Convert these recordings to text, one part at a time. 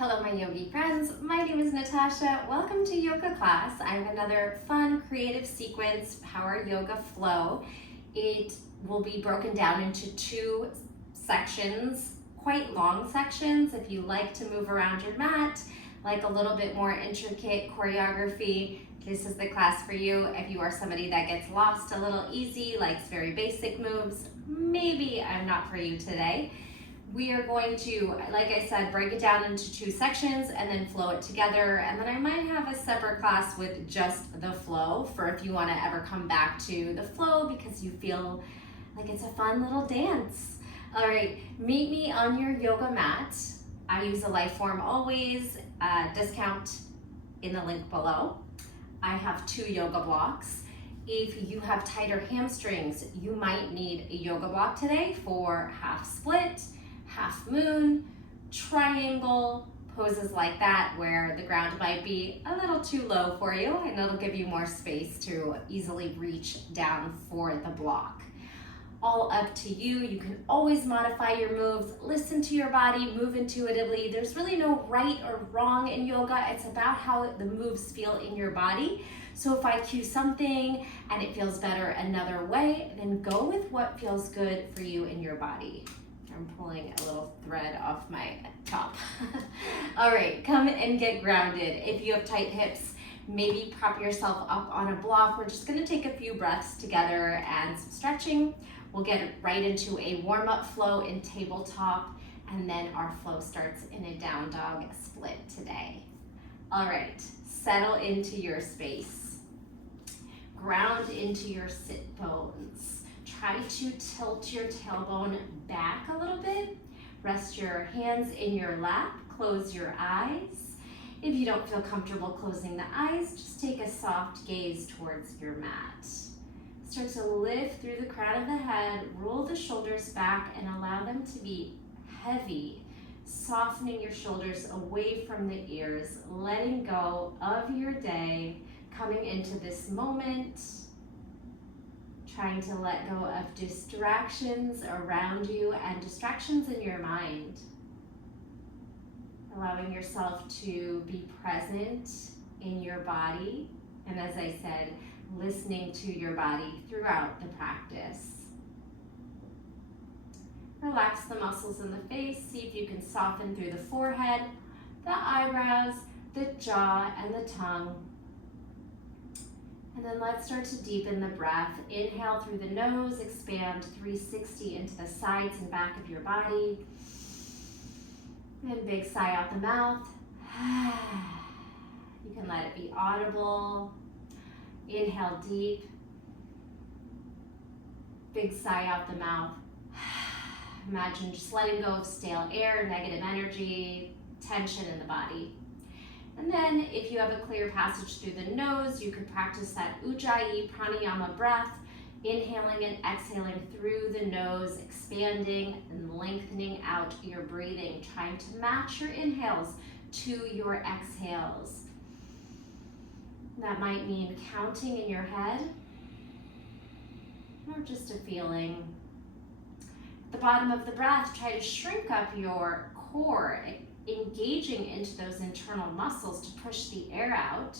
Hello my yogi friends, my name is Natasha. Welcome to yoga class. I have another fun creative sequence, power yoga flow. It will be broken down into two sections, quite long sections. If you like to move around your mat, like a little bit more intricate choreography, this is the class for you. If you are somebody that gets lost a little easy, likes very basic moves, maybe I'm not for you today. We are going to, like I said, break it down into two sections and then flow it together. And then I might have a separate class with just the flow for if you want to ever come back to the flow because you feel like it's a fun little dance. All right, meet me on your yoga mat. I use a Lifeform always, discount in the link below. I have 2 yoga blocks. If you have tighter hamstrings, you might need a yoga block today for half split, half moon, triangle, poses like that where the ground might be a little too low for you and it'll give you more space to easily reach down for the block. All up to you. You can always modify your moves, listen to your body, move intuitively. There's really no right or wrong in yoga. It's about how the moves feel in your body. So if I cue something and it feels better another way, then go with what feels good for you in your body. I'm pulling a little thread off my top. All right, come and get grounded. If you have tight hips, maybe prop yourself up on a block. We're just gonna take a few breaths together and some stretching. We'll get right into a warm-up flow in tabletop, and then our flow starts in a down dog split today. All right, settle into your space. Ground into your sit bones. Try to tilt your tailbone back a little bit. Rest your hands in your lap. Close your eyes. If you don't feel comfortable closing the eyes, just take a soft gaze towards your mat. Start to lift through the crown of the head. Roll the shoulders back and allow them to be heavy. Softening your shoulders away from the ears. Letting go of your day. Coming into this moment. Trying to let go of distractions around you and distractions in your mind. Allowing yourself to be present in your body. And as I said, listening to your body throughout the practice. Relax the muscles in the face. See if you can soften through the forehead, the eyebrows, the jaw, and the tongue. And then let's start to deepen the breath. Inhale through the nose, expand 360 into the sides and back of your body. And big sigh out the mouth. You can let it be audible. Inhale deep. Big sigh out the mouth. Imagine just letting go of stale air, negative energy, tension in the body. And then if you have a clear passage through the nose, you could practice that Ujjayi pranayama breath, inhaling and exhaling through the nose, expanding and lengthening out your breathing, trying to match your inhales to your exhales. That might mean counting in your head or just a feeling. At the bottom of the breath, try to shrink up your core, engaging into those internal muscles to push the air out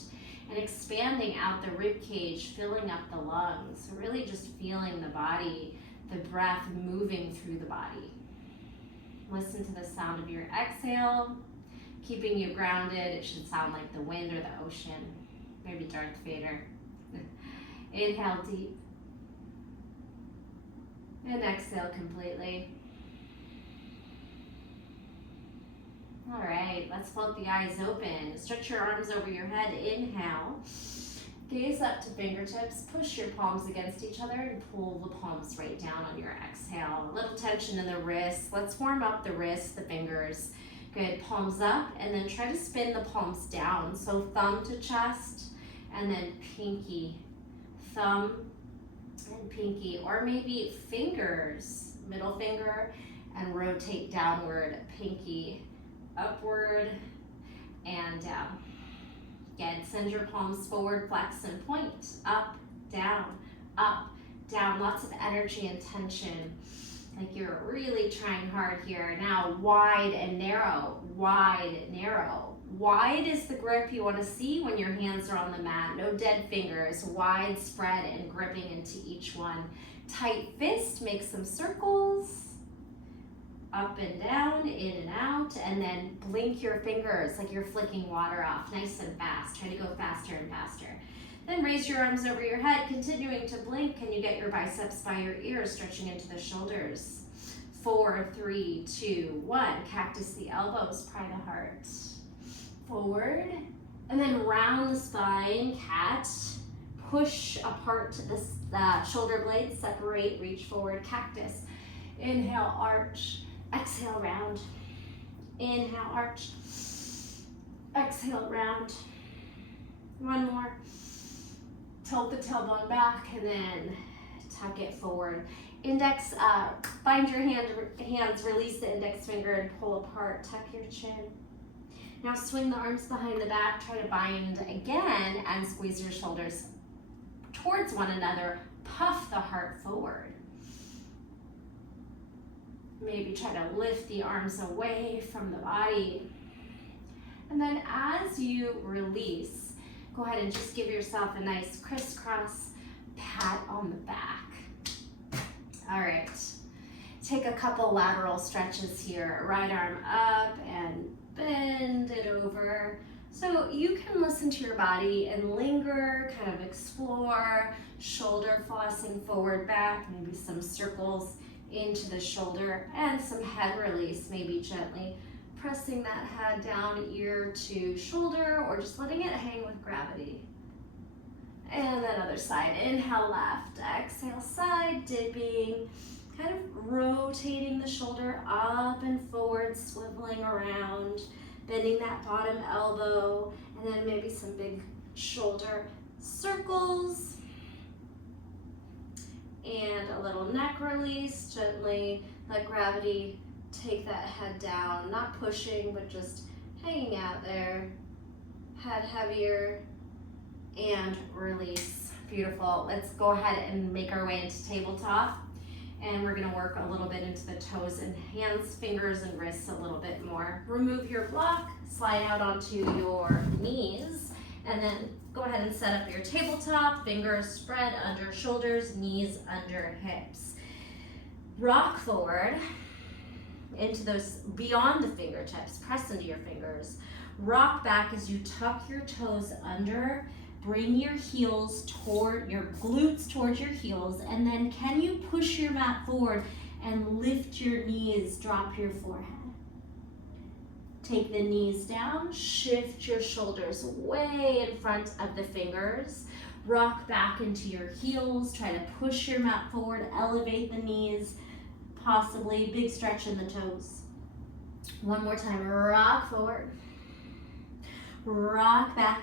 and expanding out the rib cage, filling up the lungs. So really just feeling the body, the breath moving through the body. Listen to the sound of your exhale, keeping you grounded. It should sound like the wind or the ocean, maybe Darth Vader. Inhale deep and exhale completely. All right, let's float the eyes open. Stretch your arms over your head. Inhale. Gaze up to fingertips. Push your palms against each other and pull the palms right down on your exhale. A little tension in the wrists. Let's warm up the wrists, the fingers. Good, palms up, and then try to spin the palms down. So thumb to chest, and then pinky. Thumb and pinky, or maybe fingers. Middle finger, and rotate downward. Pinky upward and down. Again, send your palms forward, flex and point. Up, down, up, down. Lots of energy and tension like you're really trying hard here. Now wide and narrow, wide, narrow. Wide is the grip you want to see when your hands are on the mat. No dead fingers, wide spread and gripping into each one. Tight fist, make some circles. Up and down, in and out, and then blink your fingers like you're flicking water off, nice and fast. Try to go faster and faster. Then raise your arms over your head, continuing to blink. Can you get your biceps by your ears, stretching into the shoulders? 4, 3, 2, 1. Cactus the elbows, pry the heart. Forward, and then round the spine, cat. Push apart the shoulder blades, separate, reach forward, cactus. Inhale, arch. Exhale, round. Inhale, arch. Exhale, round. One more. Tilt the tailbone back and then tuck it forward. Index, find your hands, release the index finger and pull apart. Tuck your chin. Now swing the arms behind the back. Try to bind again and squeeze your shoulders towards one another. Puff the heart forward. Maybe try to lift the arms away from the body. And then as you release, go ahead and just give yourself a nice crisscross pat on the back. All right, take a couple lateral stretches here. Right arm up and bend it over. So you can listen to your body and linger, kind of explore, shoulder flossing forward, back, maybe some circles into the shoulder and some head release, maybe gently pressing that head down, ear to shoulder, or just letting it hang with gravity. And then other side, inhale left, exhale side, dipping, kind of rotating the shoulder up and forward, swiveling around, bending that bottom elbow, and then maybe some big shoulder circles. And a little neck release, gently let gravity take that head down, not pushing, but just hanging out there. Head heavier and release. Beautiful. Let's go ahead and make our way into tabletop. And we're gonna work a little bit into the toes and hands, fingers, and wrists a little bit more. Remove your block, slide out onto your knees, and then go ahead and set up your tabletop, fingers spread under shoulders, knees under hips. Rock forward into those, beyond the fingertips, press into your fingers. Rock back as you tuck your toes under, bring your heels toward, your glutes towards your heels, and then can you push your mat forward and lift your knees, drop your forehead. Take the knees down, shift your shoulders way in front of the fingers. Rock back into your heels, try to push your mat forward, elevate the knees, possibly big stretch in the toes. One more time, rock forward, rock back,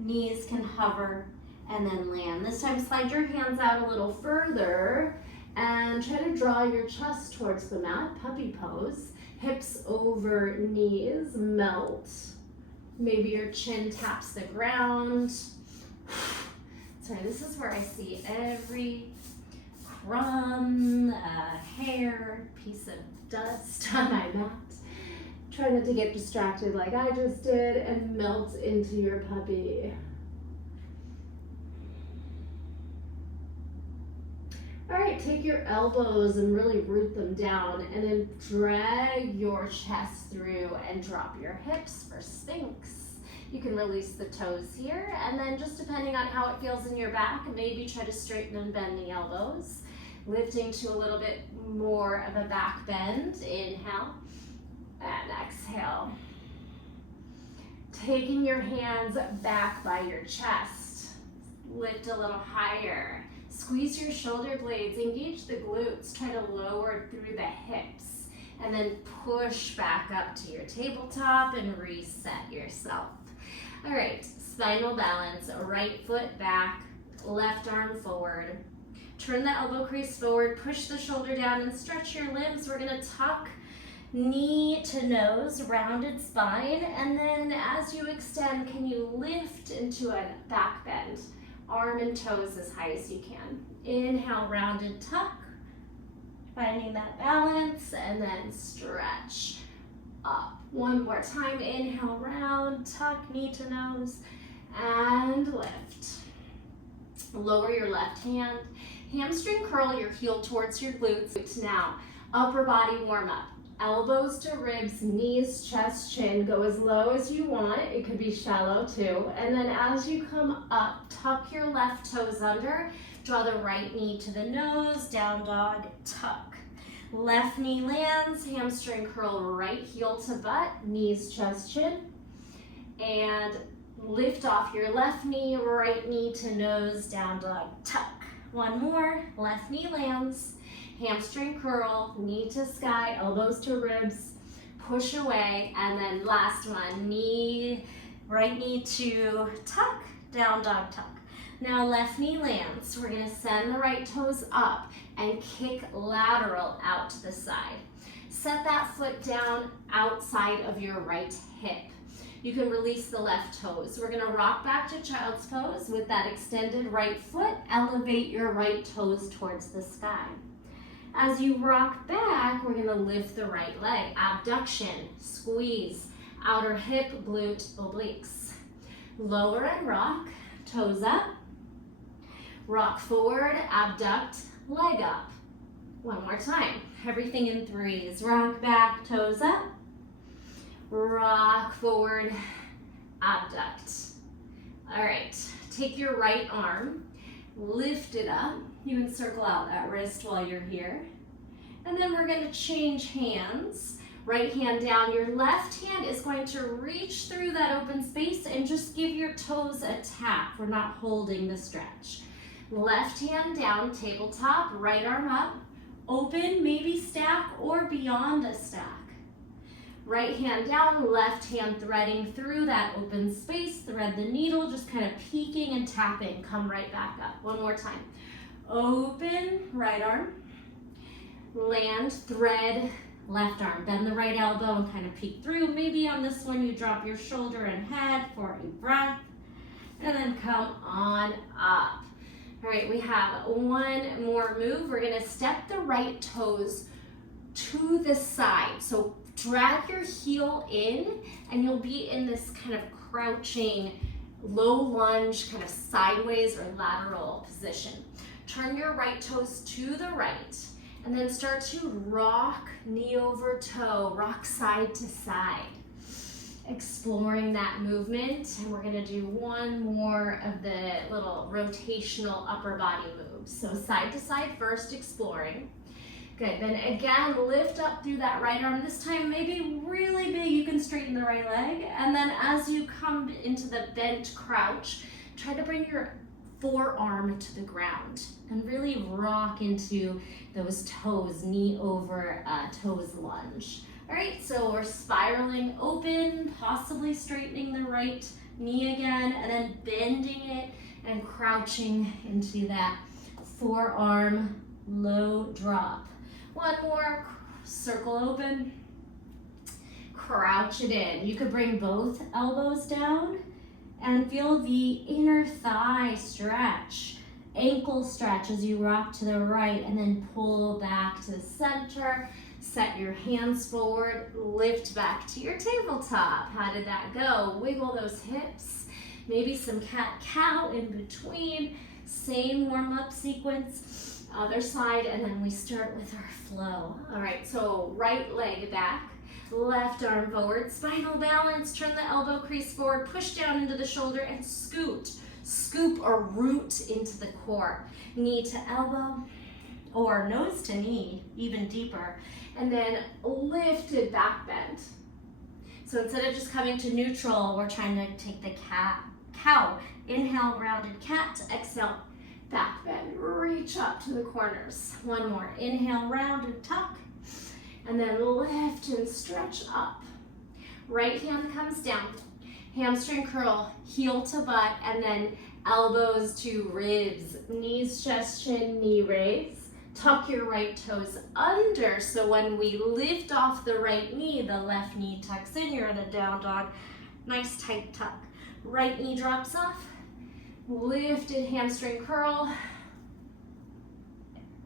knees can hover, and then land. This time slide your hands out a little further and try to draw your chest towards the mat, puppy pose. Hips over knees, melt. Maybe your chin taps the ground. Sorry, this is where I see every crumb, hair, piece of dust on my mat. Try not to get distracted like I just did and melt into your puppy. All right, take your elbows and really root them down and then drag your chest through and drop your hips for Sphinx. You can release the toes here and then just depending on how it feels in your back, maybe try to straighten and bend the elbows. Lifting to a little bit more of a back bend. Inhale and exhale. Taking your hands back by your chest. Lift a little higher. Squeeze your shoulder blades, engage the glutes, try to lower through the hips, and then push back up to your tabletop and reset yourself. All right, spinal balance, right foot back, left arm forward. Turn the elbow crease forward, push the shoulder down and stretch your limbs. We're gonna tuck knee to nose, rounded spine, and then as you extend, can you lift into a back bend? Arm and toes as high as you can. Inhale, rounded tuck, Finding that balance and then stretch up. One more time, inhale, round, tuck, knee to nose, and lift. Lower your left hand, hamstring curl your heel towards your glutes. Now, upper body warm up. Elbows to ribs, knees, chest, chin. Go as low as you want. It could be shallow too. And then as you come up, tuck your left toes under. Draw the right knee to the nose, down dog, tuck. Left knee lands, hamstring curl right heel to butt, knees, chest, chin. And lift off your left knee, right knee to nose, down dog, tuck. One more, left knee lands, hamstring curl, knee to sky, elbows to ribs, push away, and then last one, knee, right knee to tuck, down dog, tuck. Now left knee lands. We're gonna send the right toes up and kick lateral out to the side. Set that foot down outside of your right hip. You can release the left toes. We're gonna rock back to child's pose with that extended right foot. Elevate your right toes towards the sky. As you rock back, we're gonna lift the right leg. Abduction, squeeze, outer hip, glute, obliques. Lower and rock, toes up. Rock forward, abduct, leg up. One more time. Everything in threes. Rock back, toes up. Rock forward, abduct. All right, take your right arm, lift it up. You can circle out that wrist while you're here. And then we're gonna change hands. Right hand down, your left hand is going to reach through that open space and just give your toes a tap. We're not holding the stretch. Left hand down, tabletop, right arm up, open, maybe stack or beyond a stack. Right hand down, left hand threading through that open space, thread the needle, just kind of peeking and tapping, come right back up. One more time. Open, right arm, land, thread, left arm, bend the right elbow and kind of peek through. Maybe on this one you drop your shoulder and head for a breath, and then come on up. All right, we have one more move. We're gonna step the right toes to the side. So drag your heel in and you'll be in this kind of crouching, low lunge, kind of sideways or lateral position. Turn your right toes to the right and then start to rock knee over toe, rock side to side. Exploring that movement, and we're gonna do one more of the little rotational upper body moves. So side to side first, exploring. Good, then again, lift up through that right arm. This time maybe really big, you can straighten the right leg. And then as you come into the bent crouch, try to bring your forearm to the ground and really rock into those toes, knee over toes lunge. All right, so we're spiraling open, possibly straightening the right knee again, and then bending it and crouching into that forearm low drop. One more, circle open, crouch it in. You could bring both elbows down and feel the inner thigh stretch, ankle stretch as you rock to the right and then pull back to the center. Set your hands forward, lift back to your tabletop. How did that go? Wiggle those hips. Maybe some cat-cow in between. Same warm-up sequence. Other side, and then we start with our flow. All right, so right leg back, left arm forward, spinal balance, turn the elbow crease forward, push down into the shoulder and scoot. Scoop or root into the core. Knee to elbow or nose to knee, even deeper. And then lifted back bend. So instead of just coming to neutral, we're trying to take the cow. Inhale, rounded cat. Exhale, back bend. Reach up to the corners. One more. Inhale, rounded tuck. And then lift and stretch up. Right hand comes down. Hamstring curl, heel to butt, and then elbows to ribs. Knees, chest, chin, knee raise. Tuck your right toes under, so when we lift off the right knee, the left knee tucks in. You're in a down dog. Nice tight tuck. Right knee drops off. Lifted hamstring curl.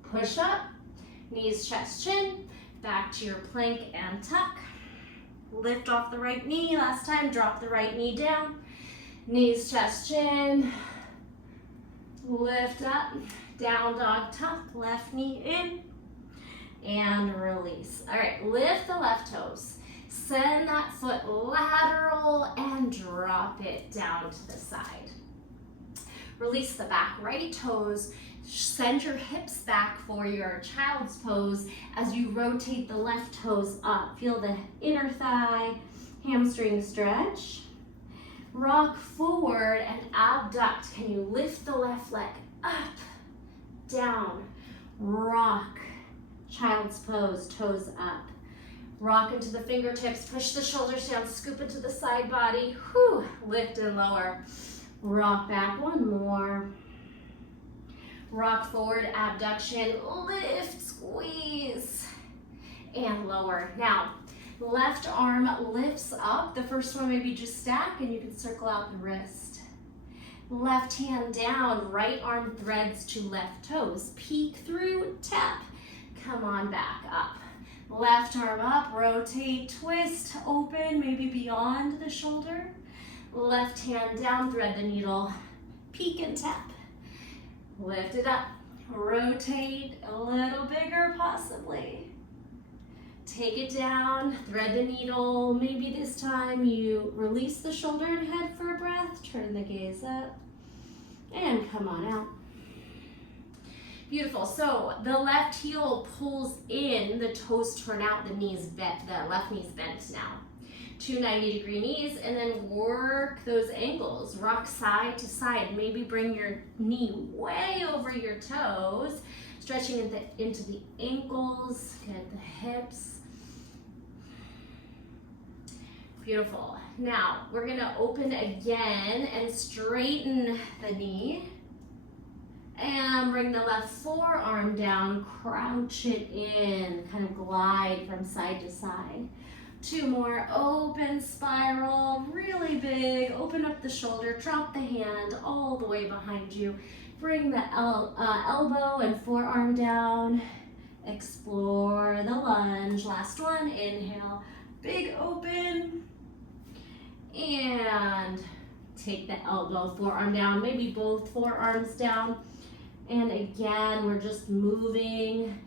Push up. Knees, chest, chin. Back to your plank and tuck. Lift off the right knee. Last time, drop the right knee down. Knees, chest, chin. Lift up. Down dog, tuck. Left knee in. And release. All right, lift the left toes. Send that foot lateral and drop it down to the side. Release the back right toes. Send your hips back for your child's pose as you rotate the left toes up. Feel the inner thigh, hamstring stretch. Rock forward and abduct. Can you lift the left leg up, down, rock. Child's pose, toes up. Rock into the fingertips, push the shoulders down, scoop into the side body. Whew, lift and lower. Rock back, one more. Rock forward, abduction, lift, squeeze, and lower. Now, left arm lifts up. The first one maybe just stack and you can circle out the wrist. Left hand down, right arm threads to left toes. Peek through, tap. Come on back up. Left arm up, rotate, twist, open, maybe beyond the shoulder. Left hand down, thread the needle, peek and tap. Lift it up, rotate a little bigger possibly. Take it down, thread the needle. Maybe this time you release the shoulder and head for a breath, turn the gaze up, and come on out. Beautiful. So the left heel pulls in, the toes turn out, the knees bent, the left knee's bent now. 2 90-degree knees, and then work those ankles. Rock side to side. Maybe bring your knee way over your toes, stretching into the ankles, get the hips. Beautiful. Now we're gonna open again and straighten the knee. And bring the left forearm down, crouch it in, kind of glide from side to side. 2 more, open spiral, really big, open up the shoulder, drop the hand all the way behind you. Bring the elbow and forearm down, explore the lunge. Last one, inhale, big open, and take the elbow, forearm down, maybe both forearms down. And again, we're just moving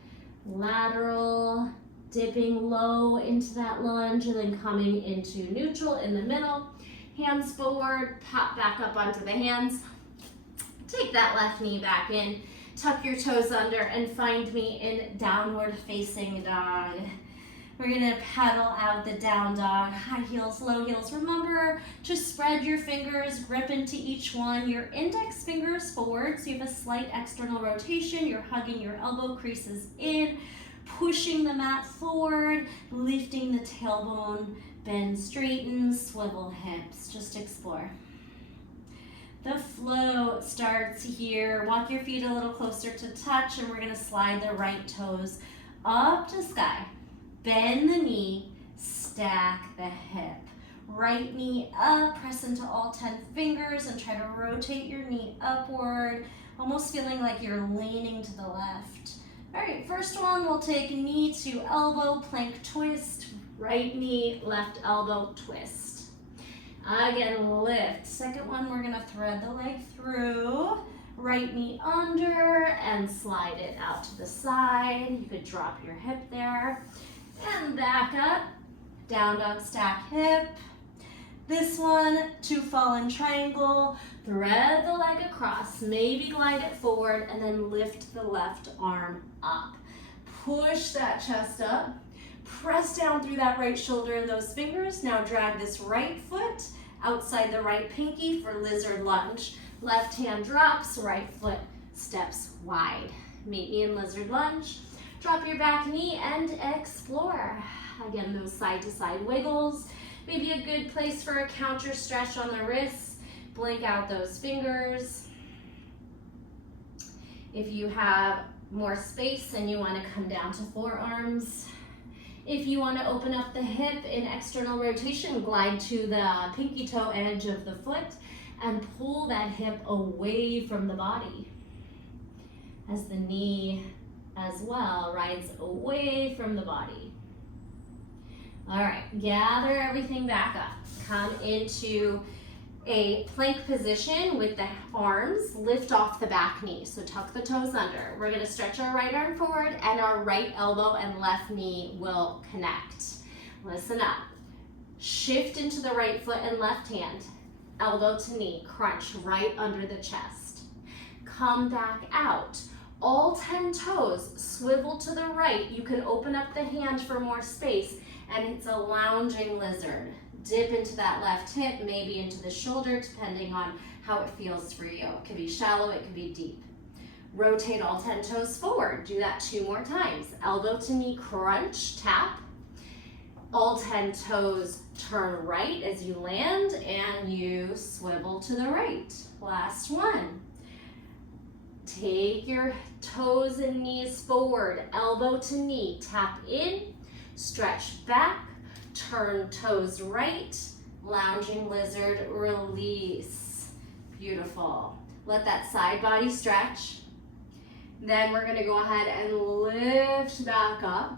lateral, dipping low into that lunge, and then coming into neutral in the middle. Hands forward, pop back up onto the hands. Take that left knee back in, tuck your toes under, and find me in downward facing dog. We're gonna pedal out the down dog, high heels, low heels. Remember to spread your fingers, grip into each one. Your index fingers forward, so you have a slight external rotation. You're hugging your elbow creases in, pushing the mat forward, lifting the tailbone, bend, straighten, swivel hips. Just explore. The flow starts here. Walk your feet a little closer to touch, and we're gonna slide the right toes up to sky. Bend the knee, stack the hip. Right knee up, press into all 10 fingers and try to rotate your knee upward, almost feeling like you're leaning to the left. All right, first one, we'll take knee to elbow, plank twist, right knee, left elbow, twist. Again, lift. Second one, we're gonna thread the leg through, right knee under and slide it out to the side. You could drop your hip there. And back up, down dog, stack hip. This one, 2 fallen triangle, thread the leg across, maybe glide it forward, and then lift the left arm up. Push that chest up, press down through that right shoulder and those fingers. Now drag this right foot outside the right pinky for lizard lunge. Left hand drops, right foot steps wide. Meet me in lizard lunge. Drop your back knee and explore. Again, those side to side wiggles. Maybe a good place for a counter stretch on the wrists. Blink out those fingers. If you have more space and you want to come down to forearms. If you want to open up the hip in external rotation, glide to the pinky toe edge of the foot and pull that hip away from the body as the knee as well, rides away from the body. All right, gather everything back up. Come into a plank position with the arms, lift off the back knee. So tuck the toes under. We're gonna stretch our right arm forward and our right elbow and left knee will connect. Listen up. Shift into the right foot and left hand. Elbow to knee, crunch right under the chest. Come back out. All 10 toes swivel to the right. You can open up the hand for more space, and it's a lounging lizard. Dip into that left hip, maybe into the shoulder, depending on how it feels for you. It can be shallow, it can be deep. Rotate all 10 toes forward. Do that 2 more times. Elbow to knee, crunch, tap. All 10 toes turn right as you land, and you swivel to the right. Last one. Take your toes and knees forward, elbow to knee, tap in, stretch back, turn toes right, lounging lizard, release. Beautiful. Let that side body stretch. Then we're gonna go ahead and lift back up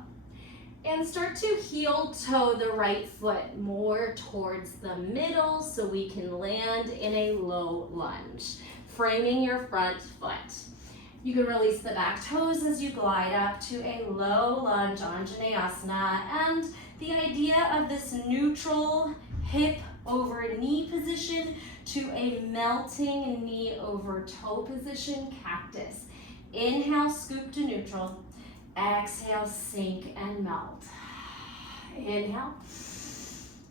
and start to heel toe the right foot more towards the middle so we can land in a low lunge, framing your front foot. You can release the back toes as you glide up to a low lunge, Anjaneyasana, and the idea of this neutral hip over knee position to a melting knee over toe position, cactus. Inhale, scoop to neutral. Exhale, sink and melt. Inhale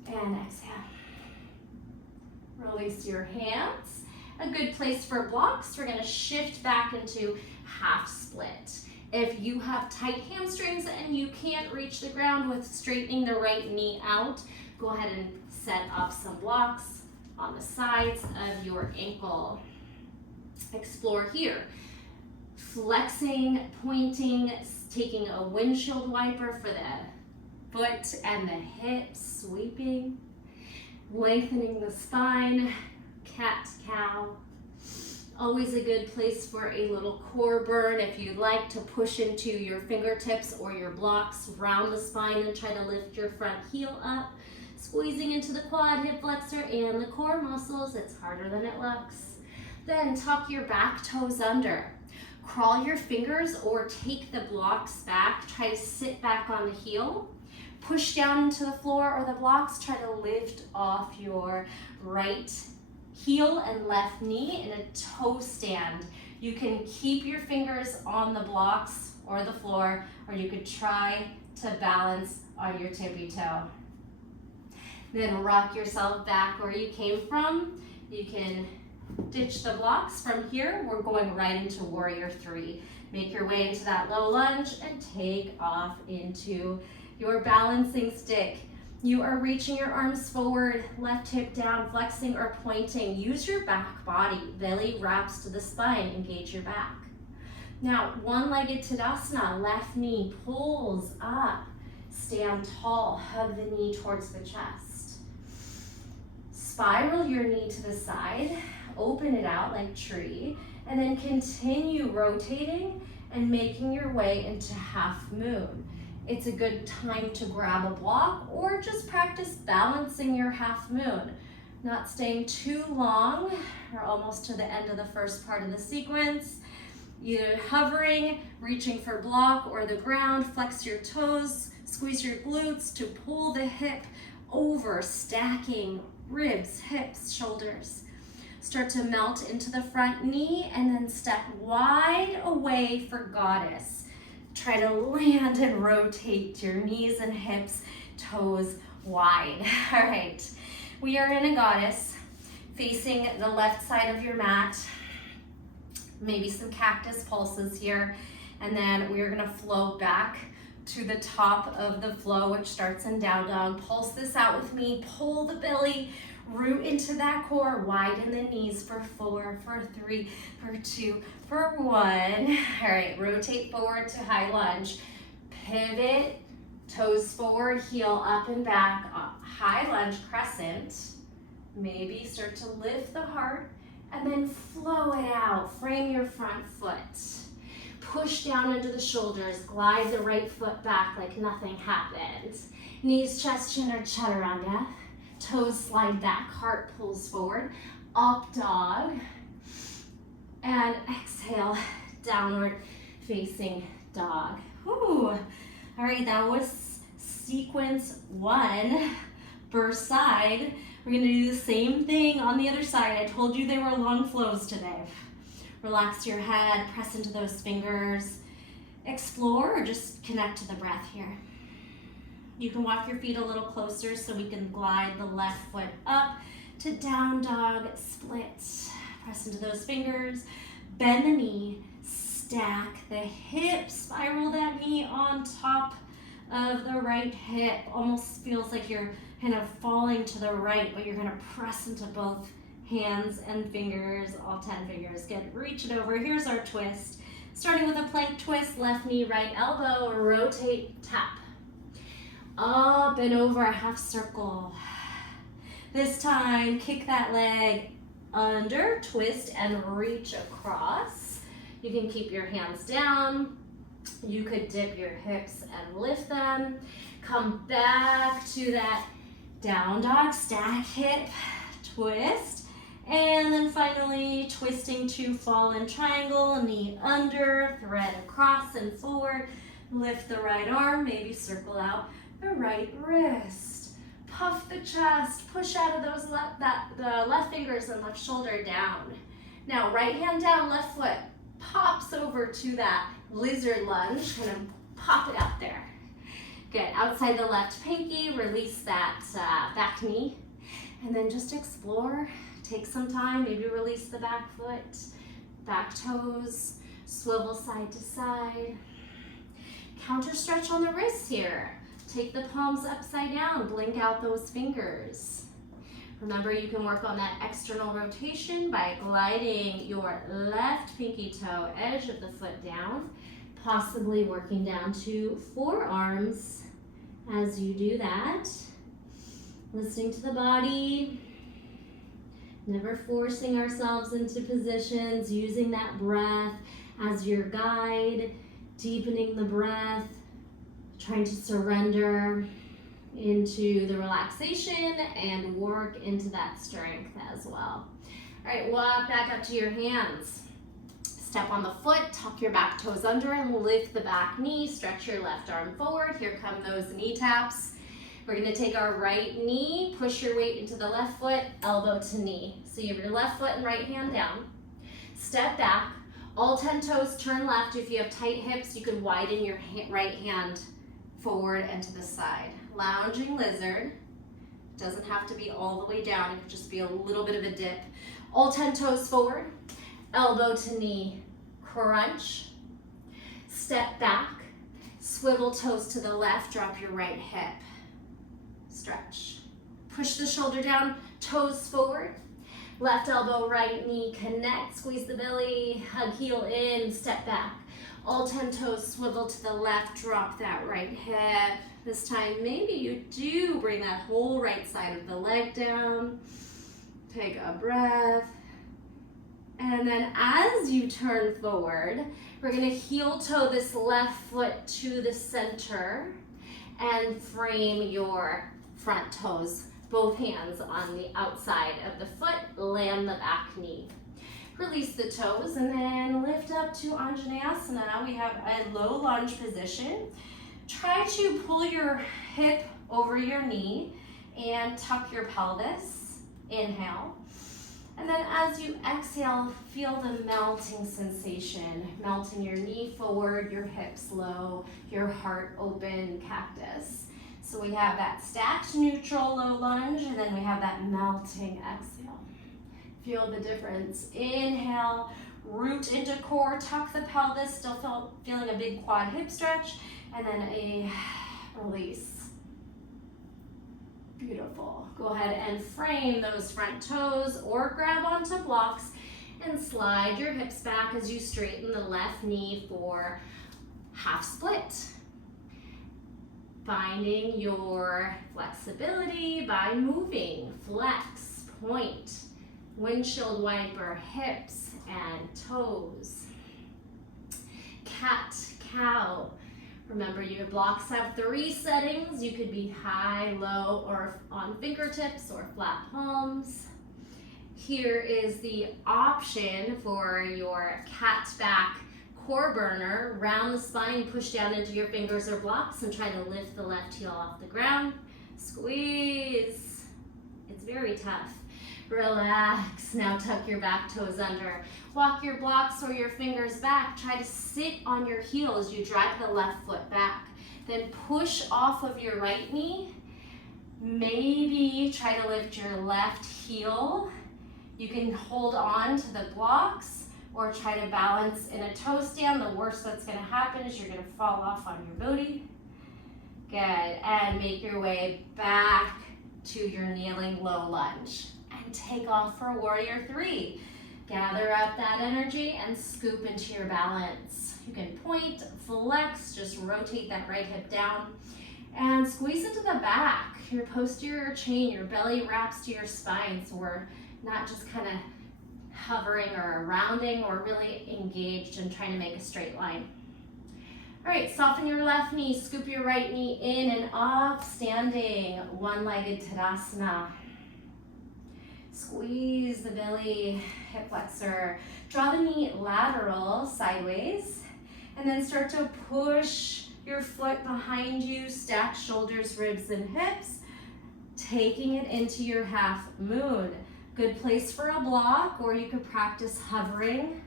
and exhale. Release your hands. A good place for blocks. We're gonna shift back into half split. If you have tight hamstrings and you can't reach the ground with straightening the right knee out, go ahead and set up some blocks on the sides of your ankle. Explore here. Flexing, pointing, taking a windshield wiper for the foot and the hips, sweeping, lengthening the spine, cat, cow. Always a good place for a little core burn. If you'd like to push into your fingertips or your blocks, round the spine and try to lift your front heel up, squeezing into the quad, hip flexor, and the core muscles. It's harder than it looks. Then tuck your back toes under. Crawl your fingers or take the blocks back. Try to sit back on the heel. Push down into the floor or the blocks. Try to lift off your right heel and left knee in a toe stand. You can keep your fingers on the blocks or the floor, or you could try to balance on your tippy toe. Then rock yourself back where you came from. You can ditch the blocks. From here, we're going right into warrior 3. Make your way into that low lunge and take off into your balancing stick. You are reaching your arms forward, left hip down, flexing or pointing. Use your back body. Belly wraps to the spine. Engage your back. Now, one-legged Tadasana. Left knee pulls up. Stand tall. Hug the knee towards the chest. Spiral your knee to the side. Open it out like tree. And then continue rotating and making your way into half moon. It's a good time to grab a block or just practice balancing your half moon. Not staying too long. We're almost to the end of the first part of the sequence. Either hovering, reaching for block or the ground, flex your toes, squeeze your glutes to pull the hip over, stacking ribs, hips, shoulders. Start to melt into the front knee and then step wide away for goddess. Try to land and rotate your knees and hips, toes wide. All right, we are in a goddess, facing the left side of your mat. Maybe some cactus pulses here. And then we're gonna flow back to the top of the flow, which starts in down dog. Pulse this out with me, pull the belly, root into that core, widen the knees for 4, for 3, for 2, for 1. All right, rotate forward to high lunge. Pivot, toes forward, heel up and back, high lunge crescent. Maybe start to lift the heart and then flow it out. Frame your front foot. Push down into the shoulders, glide the right foot back like nothing happened. Knees, chest, chin, or chaturanga. Toes slide back, heart pulls forward. Up dog. And exhale, downward facing dog. Whew. All right, that was sequence 1, burst side. We're gonna do the same thing on the other side. I told you they were long flows today. Relax your head, press into those fingers. Explore or just connect to the breath here. You can walk your feet a little closer so we can glide the left foot up to down dog, split. Press into those fingers, bend the knee, stack the hip, spiral that knee on top of the right hip. Almost feels like you're kind of falling to the right, but you're gonna press into both hands and fingers, all 10 fingers. Good, reach it over. Here's our twist. Starting with a plank twist, left knee, right elbow, rotate, tap. Up and over, half circle. This time, kick that leg under, twist and reach across. You can keep your hands down. You could dip your hips and lift them. Come back to that down dog, stack hip, twist. And then finally, twisting to fallen triangle, knee under, thread across and forward. Lift the right arm, maybe circle out the right wrist. Puff the chest, push out of those the left fingers and left shoulder down. Now, right hand down, left foot pops over to that lizard lunge, kind of pop it out there. Good, outside the left pinky, release that back knee. And then just explore. Take some time, maybe release the back foot, back toes, swivel side to side. Counter stretch on the wrists here. Take the palms upside down, blink out those fingers. Remember, you can work on that external rotation by gliding your left pinky toe, edge of the foot down, possibly working down to forearms as you do that. Listening to the body. Never forcing ourselves into positions, using that breath as your guide, deepening the breath, trying to surrender into the relaxation and work into that strength as well. All right, walk back up to your hands. Step on the foot, tuck your back toes under and lift the back knee, stretch your left arm forward. Here come those knee taps. We're gonna take our right knee, push your weight into the left foot, elbow to knee. So you have your left foot and right hand down. Step back, all 10 toes turn left. If you have tight hips, you can widen your right hand forward and to the side. Lounging lizard. Doesn't have to be all the way down, it could just be a little bit of a dip. All 10 toes forward, elbow to knee, crunch. Step back, swivel toes to the left, drop your right hip. Stretch. Push the shoulder down, toes forward. Left elbow, right knee, connect, squeeze the belly, hug heel in, step back. All 10 toes swivel to the left, drop that right hip. This time, maybe you do bring that whole right side of the leg down. Take a breath. And then as you turn forward, we're gonna heel toe this left foot to the center and frame your front toes, both hands on the outside of the foot, land the back knee. Release the toes and then lift up to Anjaneyasana. We have a low lunge position. Try to pull your hip over your knee and tuck your pelvis. Inhale. And then as you exhale, feel the melting sensation. Melting your knee forward, your hips low, your heart open, cactus. So we have that stacked neutral low lunge, and then we have that melting exhale. Feel the difference. Inhale, root into core, tuck the pelvis, still feeling a big quad hip stretch, and then a release. Beautiful. Go ahead and frame those front toes or grab onto blocks and slide your hips back as you straighten the left knee for half split. Finding your flexibility by moving, flex, point, windshield wiper, hips and toes. cat, cow. Remember, your blocks have 3 settings. You could be high, low, or on fingertips or flat palms. Here is the option for your cat back core burner. Round the spine, push down into your fingers or blocks and try to lift the left heel off the ground. Squeeze. It's very tough. Relax. Now tuck your back toes under. Walk your blocks or your fingers back. Try to sit on your heels. You drag the left foot back. Then push off of your right knee. Maybe try to lift your left heel. You can hold on to the blocks or try to balance in a toe stand. The worst that's going to happen is you're going to fall off on your booty. Good. And make your way back to your kneeling low lunge. And take off for warrior 3. Gather up that energy and scoop into your balance. You can point, flex, just rotate that right hip down. And squeeze into the back. Your posterior chain, your belly wraps to your spine. So we're not just kind of hovering or rounding or really engaged and trying to make a straight line. All right, soften your left knee, scoop your right knee in and up, standing, one-legged Tadasana. Squeeze the belly, hip flexor. Draw the knee lateral, sideways, and then start to push your foot behind you, stack shoulders, ribs, and hips, taking it into your half moon. Good place for a block, or you could practice hovering,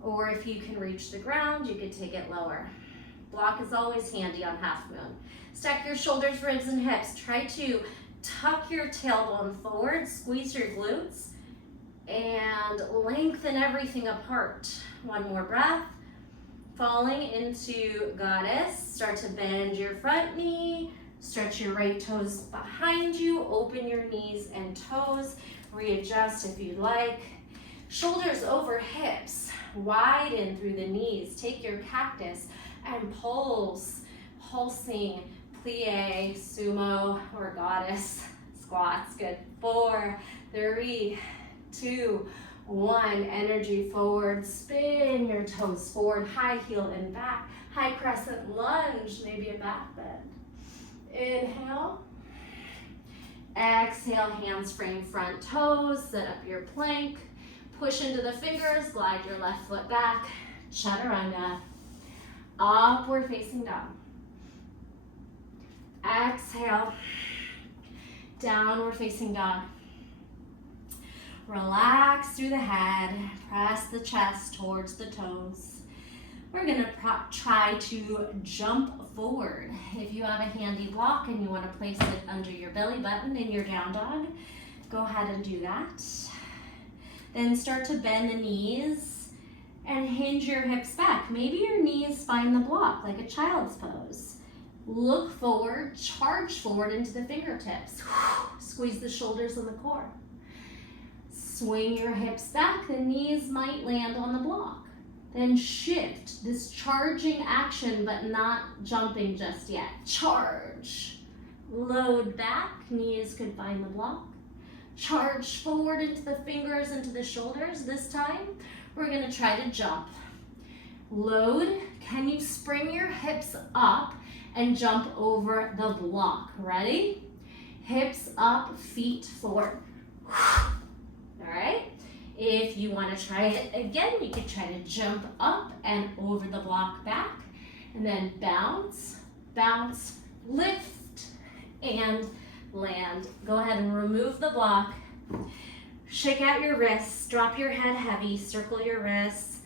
or if you can reach the ground, you could take it lower. Block is always handy on half moon. Stack your shoulders, ribs, and hips. Try to tuck your tailbone forward, squeeze your glutes, and lengthen everything apart. One more breath. Falling into goddess. Start to bend your front knee, stretch your right toes behind you, open your knees and toes. Readjust if you'd like. Shoulders over hips, widen through the knees. Take your cactus and pulse, pulsing, plie, sumo, or goddess squats. Good. 4, 3, 2, 1. Energy forward. Spin your toes forward. High heel and back. High crescent lunge. Maybe a back bend. Inhale. Exhale, hands frame front toes, set up your plank, push into the fingers, glide your left foot back, chaturanga, upward facing dog. Exhale, downward facing dog. Relax through the head, press the chest towards the toes. We're gonna try to jump forward. If you have a handy block and you wanna place it under your belly button in your down dog, go ahead and do that. Then start to bend the knees and hinge your hips back. Maybe your knees find the block like a child's pose. Look forward, charge forward into the fingertips. Squeeze the shoulders and the core. Swing your hips back, the knees might land on the block. Then shift, this charging action, but not jumping just yet. Charge. Load back, knees could find the block. Charge forward into the fingers, into the shoulders. This time, we're gonna try to jump. Load, can you spring your hips up and jump over the block? Ready? Hips up, feet forward. All right? If you want to try it again, you could try to jump up and over the block back, and then bounce, bounce, lift, and land. Go ahead and remove the block. Shake out your wrists, drop your head heavy, circle your wrists.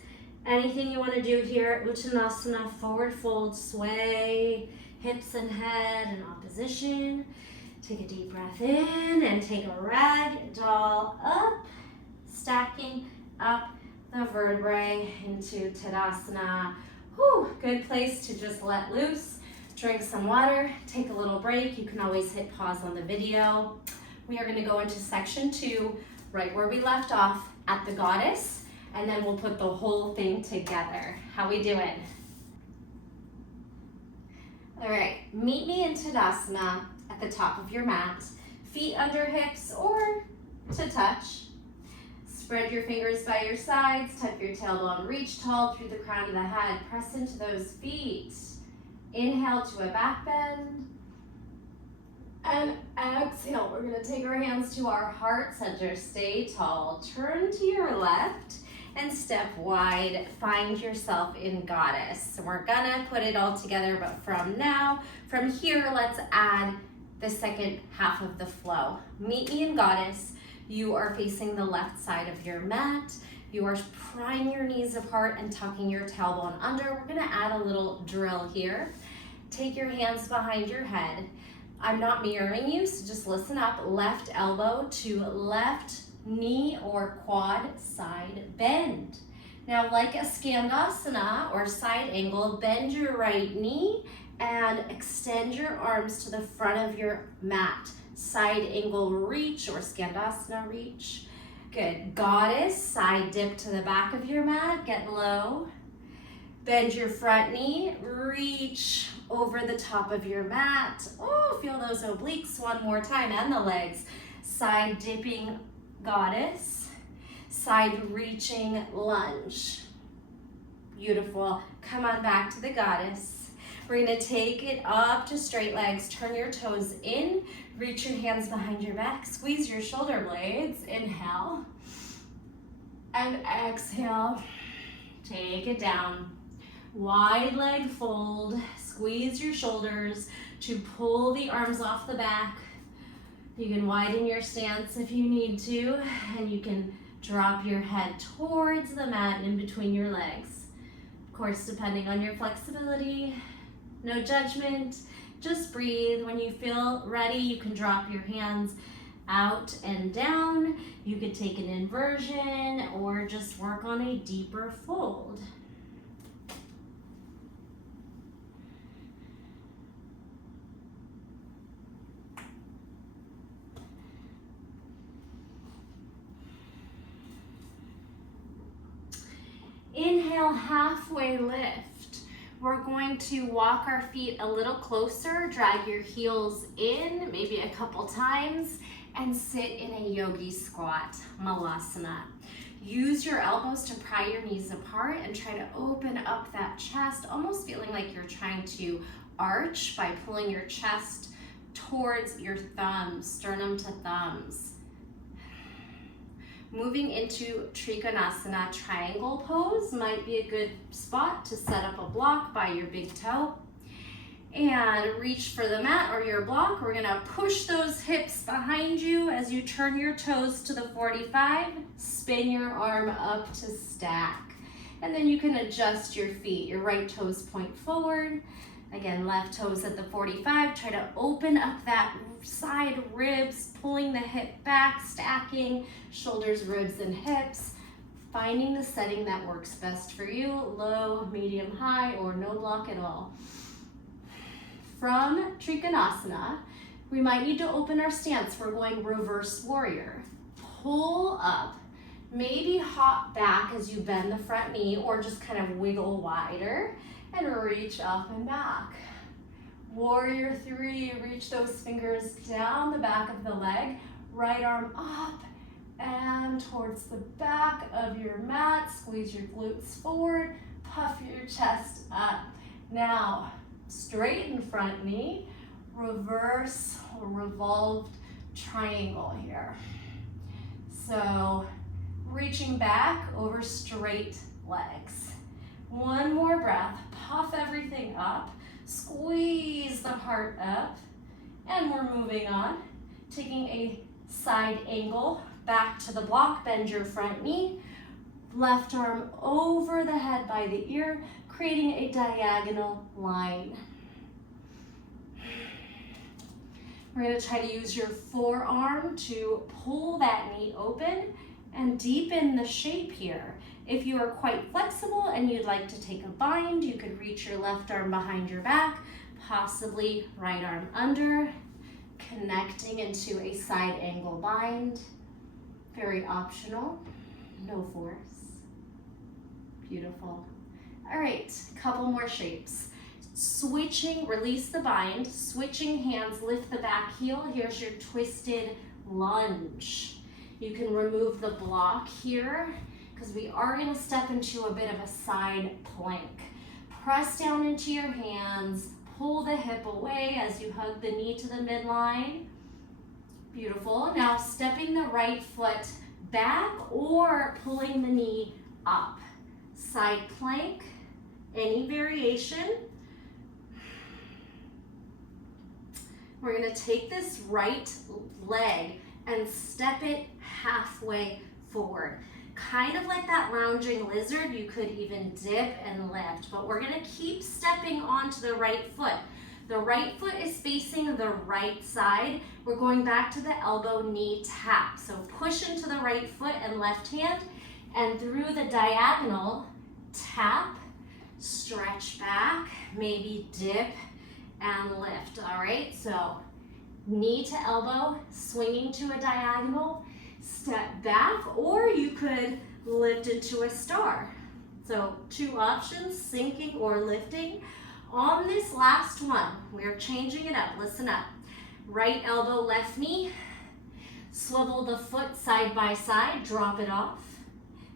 Anything you want to do here, Uttanasana, forward fold, sway, hips and head in opposition. Take a deep breath in and take a ragdoll up. Stacking up the vertebrae into Tadasana. Whew, good place to just let loose. Drink some water, take a little break. You can always hit pause on the video. We are going to go into section 2, right where we left off at the goddess, and then we'll put the whole thing together. How we doing? All right, meet me in Tadasana at the top of your mat. Feet under hips or to touch. Spread your fingers by your sides, tuck your tailbone, reach tall through the crown of the head, press into those feet. Inhale to a back bend. And exhale, we're gonna take our hands to our heart center, stay tall, turn to your left, and step wide. Find yourself in goddess. So we're gonna put it all together, but from here, let's add the second half of the flow. Meet me in goddess. You are facing the left side of your mat. You are prying your knees apart and tucking your tailbone under. We're gonna add a little drill here. Take your hands behind your head. I'm not mirroring you, so just listen up. Left elbow to left knee or quad side bend. Now, like a Skandasana or side angle, bend your right knee and extend your arms to the front of your mat. Side angle reach or Skandasana reach. Good. Goddess, side dip to the back of your mat, get low. Bend your front knee, reach over the top of your mat. Oh, feel those obliques one more time, and the legs. Side dipping goddess, side reaching lunge. Beautiful. Come on back to the goddess. We're gonna take it up to straight legs. Turn your toes in, reach your hands behind your back, squeeze your shoulder blades. Inhale, and exhale. Take it down. Wide leg fold, squeeze your shoulders to pull the arms off the back. You can widen your stance if you need to, and you can drop your head towards the mat in between your legs. Of course, depending on your flexibility, no judgment, just breathe. When you feel ready, you can drop your hands out and down. You could take an inversion or just work on a deeper fold. Inhale, halfway lift. We're going to walk our feet a little closer, drag your heels in, maybe a couple times, and sit in a yogi squat, malasana. Use your elbows to pry your knees apart and try to open up that chest, almost feeling like you're trying to arch by pulling your chest towards your thumbs, sternum to thumbs. Moving into Trikonasana, triangle pose might be a good spot to set up a block by your big toe. And reach for the mat or your block. We're gonna push those hips behind you as you turn your toes to the 45. Spin your arm up to stack. And then you can adjust your feet. Your right toes point forward. Again, left toes at the 45. Try to open up that side ribs, pulling the hip back, stacking shoulders, ribs, and hips. Finding the setting that works best for you, low, medium, high, or no block at all. From Trikonasana, we might need to open our stance. We're going reverse warrior. Pull up, maybe hop back as you bend the front knee or just kind of wiggle wider and reach up and back. Warrior 3, reach those fingers down the back of the leg, right arm up and towards the back of your mat. Squeeze your glutes forward, puff your chest up. Now, straighten front knee, reverse or revolved triangle here. So, reaching back over straight legs. One more breath, puff everything up, squeeze the heart up, and we're moving on. Taking a side angle back to the block, bend your front knee, left arm over the head by the ear, creating a diagonal line. We're going to try to use your forearm to pull that knee open and deepen the shape here. If you are quite flexible and you'd like to take a bind, you could reach your left arm behind your back, possibly right arm under, connecting into a side angle bind. Very optional, no force. Beautiful. All right, couple more shapes. Switching, release the bind, switching hands, lift the back heel. Here's your twisted lunge. You can remove the block here because we are going to step into a bit of a side plank. Press down into your hands, pull the hip away as you hug the knee to the midline. Beautiful. Now stepping the right foot back or pulling the knee up. Side plank, any variation. We're going to take this right leg and step it halfway forward. Kind of like that lounging lizard, you could even dip and lift, but we're going to keep stepping onto the right foot. The right foot is facing the right side. We're going back to the elbow knee tap. So push into the right foot and left hand, and through the diagonal, tap, stretch back, maybe dip and lift. All right, so knee to elbow, swinging to a diagonal, step back, or you could lift into a star. So 2 options, sinking or lifting. On this last one, we're changing it up. Listen up. Right elbow, left knee. Swivel the foot side by side, drop it off.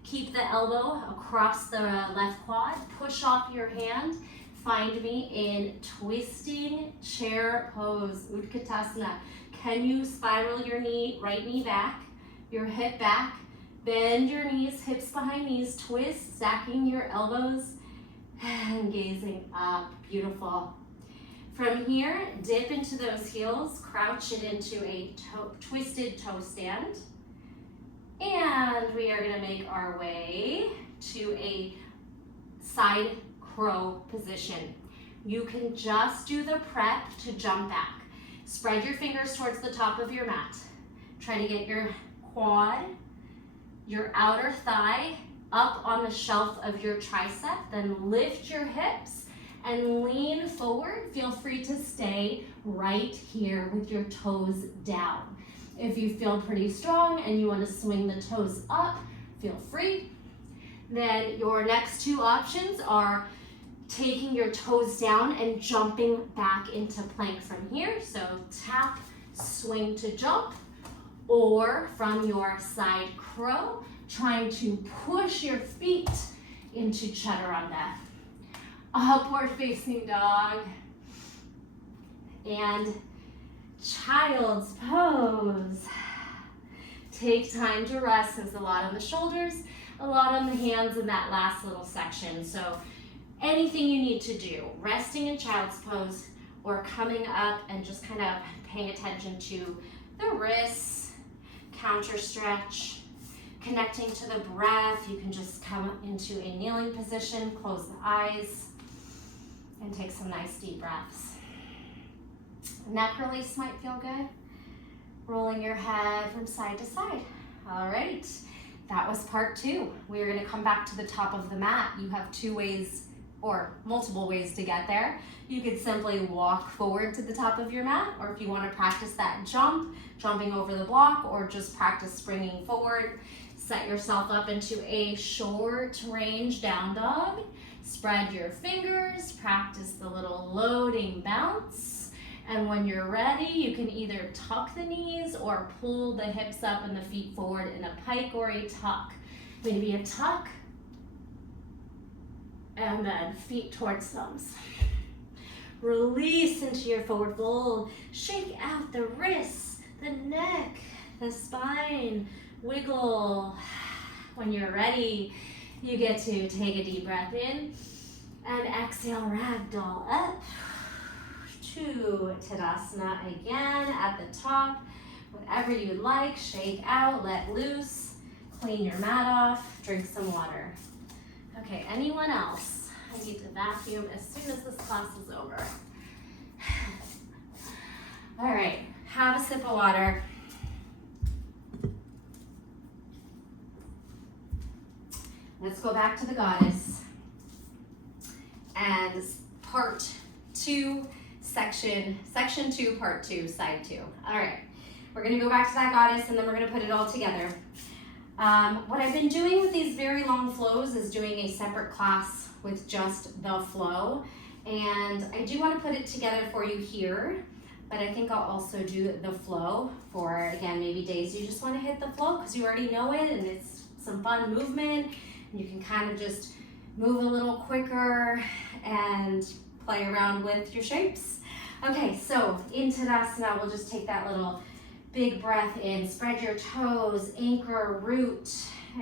Keep the elbow across the left quad. Push off your hand. Find me in twisting chair pose, Utkatasana. Can you spiral your knee, right knee back, your hip back, bend your knees, hips behind knees, twist, stacking your elbows and gazing up. Beautiful. From here, dip into those heels, crouch it into a twisted toe stand. And we are gonna make our way to a side crow position. You can just do the prep to jump back. Spread your fingers towards the top of your mat. Try to get your quad, your outer thigh up on the shelf of your tricep, then lift your hips and lean forward. Feel free to stay right here with your toes down. If you feel pretty strong and you want to swing the toes up, feel free. Then your next 2 options are taking your toes down and jumping back into plank from here. So tap, swing to jump, or from your side crow, trying to push your feet into chaturanga. Upward facing dog. And child's pose. Take time to rest. There's a lot on the shoulders, a lot on the hands in that last little section. So anything you need to do, resting in child's pose or coming up and just kind of paying attention to the wrists, counter stretch, connecting to the breath. You can just come into a kneeling position, close the eyes, and take some nice deep breaths. Neck release might feel good. Rolling your head from side to side. All right, that was part 2. We're gonna come back to the top of the mat. You have 2 ways or multiple ways to get there. You could simply walk forward to the top of your mat, or if you want to practice that jump, jumping over the block, or just practice springing forward, set yourself up into a short range down dog. Spread your fingers, practice the little loading bounce, and when you're ready, you can either tuck the knees or pull the hips up and the feet forward in a pike or a tuck. Maybe a tuck, and then feet towards thumbs. Release into your forward fold. Shake out the wrists, the neck, the spine. Wiggle. When you're ready, you get to take a deep breath in and exhale, ragdoll up to Tadasana again at the top. Whatever you'd like, shake out, let loose, clean your mat off, drink some water. Okay, anyone else? I need to vacuum as soon as this class is over. All right, have a sip of water. Let's go back to the goddess. And part 2, section 2, part 2, side 2. All right, we're gonna go back to that goddess and then we're gonna put it all together. What I've been doing with these very long flows is doing a separate class with just the flow. And I do want to put it together for you here. But I think I'll also do the flow for, again, maybe days you just want to hit the flow because you already know it and it's some fun movement. And you can kind of just move a little quicker and play around with your shapes. Okay, so in Tadasana, we'll just take that little big breath in. Spread your toes, anchor, root,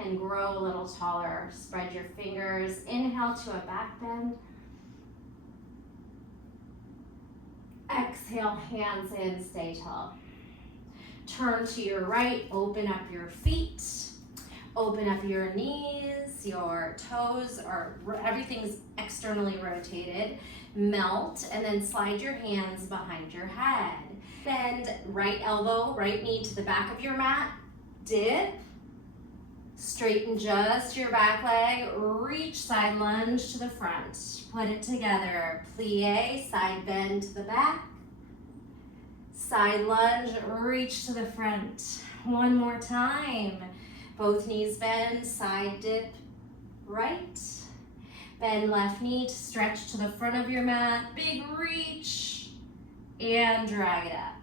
and grow a little taller. Spread your fingers. Inhale to a back bend. Exhale, hands in, stay tall. Turn to your right, open up your feet. Open up your knees, your toes, everything's externally rotated. Melt, and then slide your hands behind your head. Bend right elbow, right knee to the back of your mat. Dip. Straighten just your back leg. Reach, side lunge to the front. Put it together. Plie, side bend to the back. Side lunge, reach to the front. One more time. Both knees bend, side dip, right. Bend left knee to stretch to the front of your mat. Big reach, and drag it up.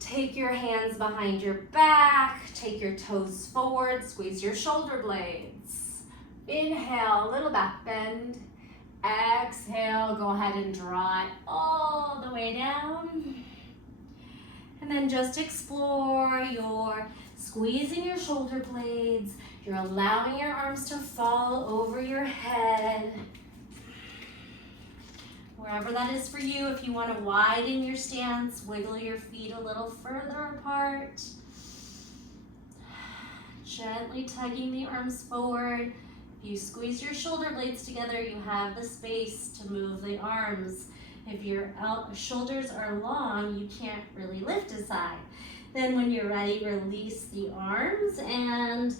Take your hands behind your back. Take your toes forward. Squeeze your shoulder blades. Inhale, little back bend. Exhale, go ahead and draw it all the way down. And then just explore your squeezing your shoulder blades. You're allowing your arms to fall over your head. Wherever that is for you, if you want to widen your stance, wiggle your feet a little further apart. Gently tugging the arms forward. If you squeeze your shoulder blades together, you have the space to move the arms. If your shoulders are long, you can't really lift aside. Then when you're ready, release the arms and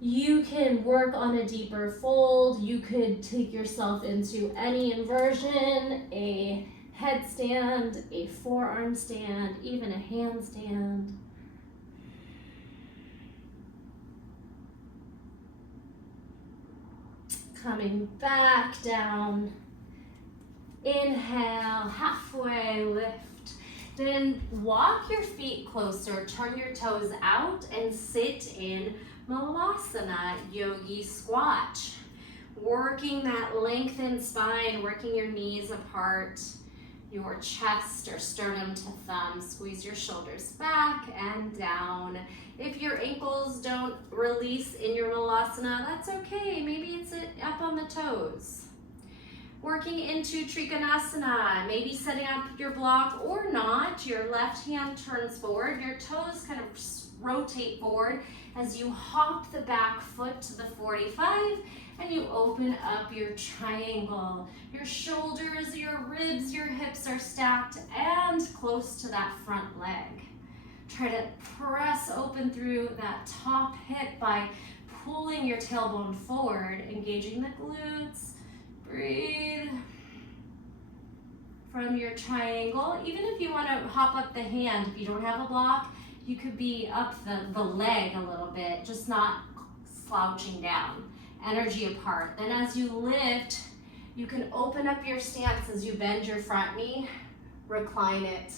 you can work on a deeper fold. You could take yourself into any inversion, a headstand, a forearm stand, even a handstand. Coming back down. Inhale, halfway lift. Then walk your feet closer, turn your toes out and sit in Malasana, yogi squat. Working that lengthened spine, working your knees apart, your chest or sternum to thumb. Squeeze your shoulders back and down. If your ankles don't release in your Malasana, that's okay. Maybe it's up on the toes. Working into Trikonasana, maybe setting up your block or not. Your left hand turns forward, your toes kind of rotate forward as you hop the back foot to the 45 and you open up your triangle. Your shoulders, your ribs, your hips are stacked and close to that front leg. Try to press open through that top hip by pulling your tailbone forward, engaging the glutes. Breathe from your triangle. Even if you want to hop up the hand, if you don't have a block, you could be up the leg a little bit, just not slouching down. Energy apart. Then as you lift, you can open up your stance as you bend your front knee, recline it,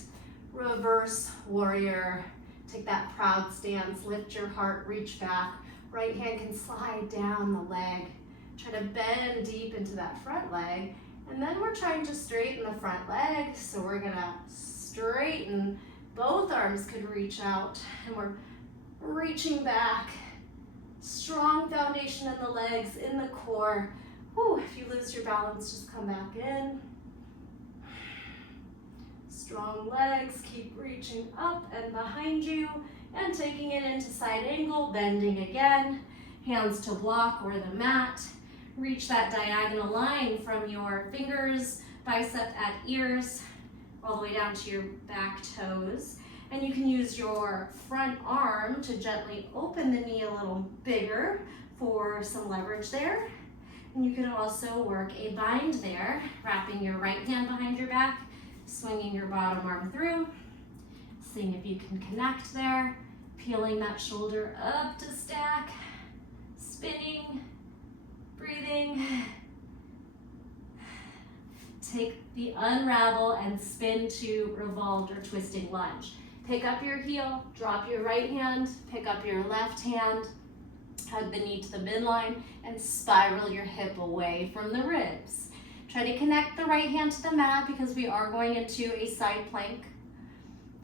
reverse warrior. Take that proud stance, lift your heart, reach back. Right hand can slide down the leg. Try to bend deep into that front leg. And then we're trying to straighten the front leg. So we're gonna straighten. Both arms could reach out. And we're reaching back. Strong foundation in the legs, in the core. Whew, if you lose your balance, just come back in. Strong legs, keep reaching up and behind you. And taking it into side angle, bending again. Hands to block or the mat. Reach that diagonal line from your fingers, bicep at ears, all the way down to your back toes. And you can use your front arm to gently open the knee a little bigger for some leverage there. And you can also work a bind there, wrapping your right hand behind your back, swinging your bottom arm through, seeing if you can connect there, peeling that shoulder up to stack, spinning, breathing. Take the unravel and spin to revolved or twisting lunge. Pick up your heel, drop your right hand, pick up your left hand, hug the knee to the midline, and spiral your hip away from the ribs. Try to connect the right hand to the mat because we are going into a side plank.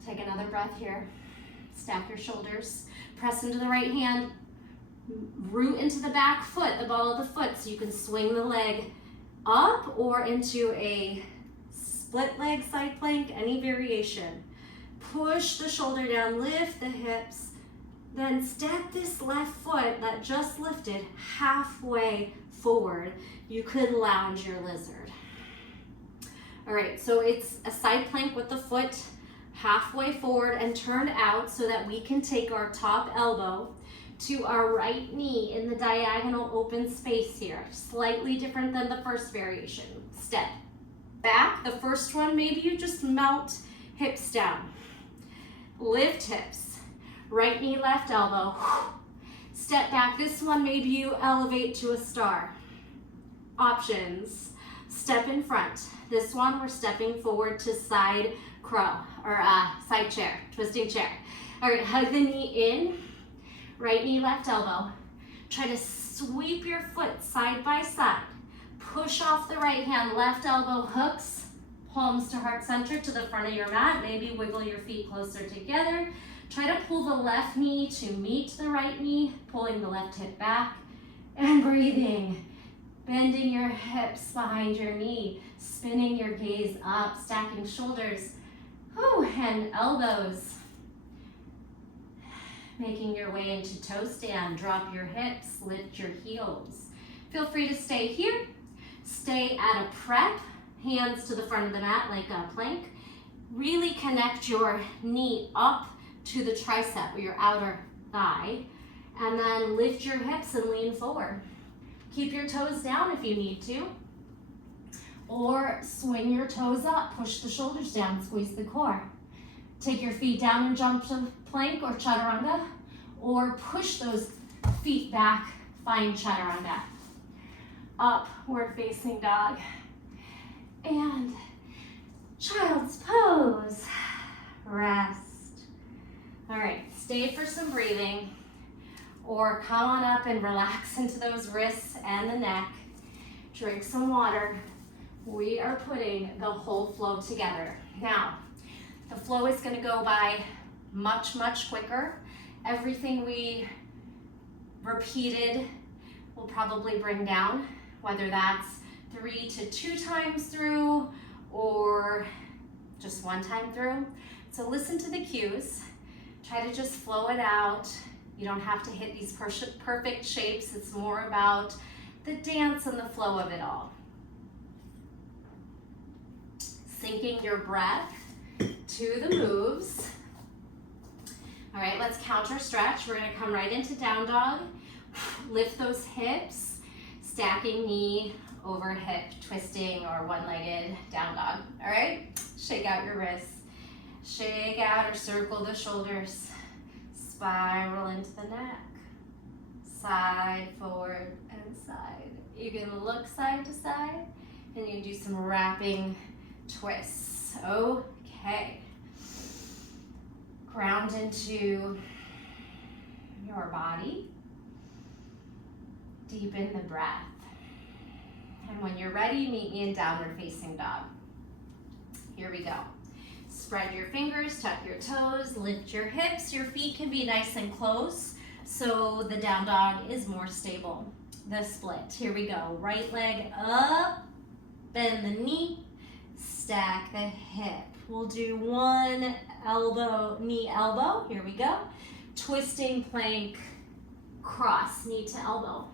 Take another breath here. Stack your shoulders. Press into the right hand. Root into the back foot, the ball of the foot, so you can swing the leg up or into a split leg side plank, any variation. Push the shoulder down, lift the hips, then step this left foot that just lifted halfway forward. You could lounge your lizard. All right, so it's a side plank with the foot halfway forward and turned out so that we can take our top elbow to our right knee in the diagonal open space here. Slightly different than the first variation. Step back. The first one, maybe you just melt hips down. Lift hips. Right knee, left elbow. Step back. This one, maybe you elevate to a star. Options. Step in front. This one, we're stepping forward to side crow or side chair, twisting chair. All right, hug the knee in. Right knee, left elbow. Try to sweep your foot side by side. Push off the right hand, left elbow hooks, palms to heart center to the front of your mat. Maybe wiggle your feet closer together. Try to pull the left knee to meet the right knee, pulling the left hip back and breathing. Bending your hips behind your knee, spinning your gaze up, stacking shoulders, and elbows. Making your way into toe stand, drop your hips, lift your heels. Feel free to stay here. Stay at a prep, hands to the front of the mat like a plank. Really connect your knee up to the tricep or your outer thigh, and then lift your hips and lean forward. Keep your toes down if you need to, or swing your toes up, push the shoulders down, squeeze the core. Take your feet down and jump to plank or chaturanga, or push those feet back, find chaturanga. Upward facing dog. And child's pose. Rest. All right, stay for some breathing, or come on up and relax into those wrists and the neck. Drink some water. We are putting the whole flow together. Now, the flow is going to go by much, much quicker. Everything we repeated will probably bring down, whether that's 3 to 2 times through or just 1 time through. So listen to the cues. Try to just flow it out. You don't have to hit these perfect shapes. It's more about the dance and the flow of it all. Syncing your breath to the moves. All right, let's counter stretch. We're gonna come right into down dog. Lift those hips, stacking knee over hip, twisting or one-legged down dog. All right, shake out your wrists. Shake out or circle the shoulders. Spiral into the neck. Side, forward, and side. You can look side to side, and you can do some wrapping twists. Okay. Ground into your body. Deepen the breath. And when you're ready, meet me in downward facing dog. Here we go. Spread your fingers, tuck your toes, lift your hips. Your feet can be nice and close so the down dog is more stable. The split. Here we go. Right leg up, bend the knee, stack the hip. We'll do one elbow, knee, elbow. Here we go. Twisting plank, cross, knee to elbow.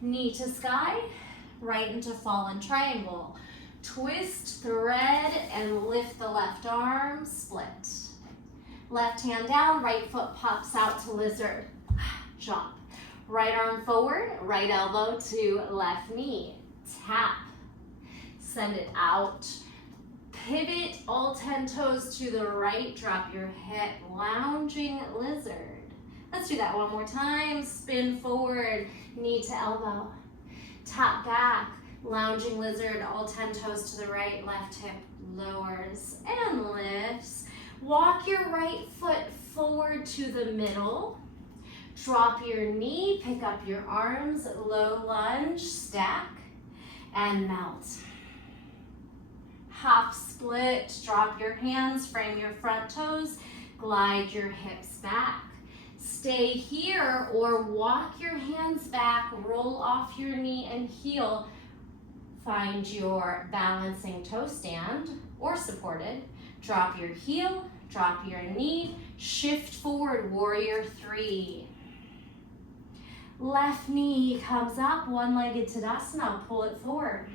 Knee to sky, right into fallen triangle. Twist, thread, and lift the left arm, split. Left hand down, right foot pops out to lizard. Jump. Right arm forward, right elbow to left knee. Tap. Send it out. Pivot all 10 toes to the right. Drop your hip, lounging lizard. Let's do that one more time. Spin forward, knee to elbow. Tap back, Lounging lizard, all 10 toes to the right, left hip lowers and lifts. Walk your right foot forward to the middle. Drop your knee, pick up your arms, low lunge, stack, and melt. Half split, drop your hands, frame your front toes, glide your hips back. Stay here or walk your hands back, roll off your knee and heel. Find your balancing toe stand or supported. Drop your heel, drop your knee, shift forward, warrior 3. Left knee comes up, one-legged Tadasana, pull it forward.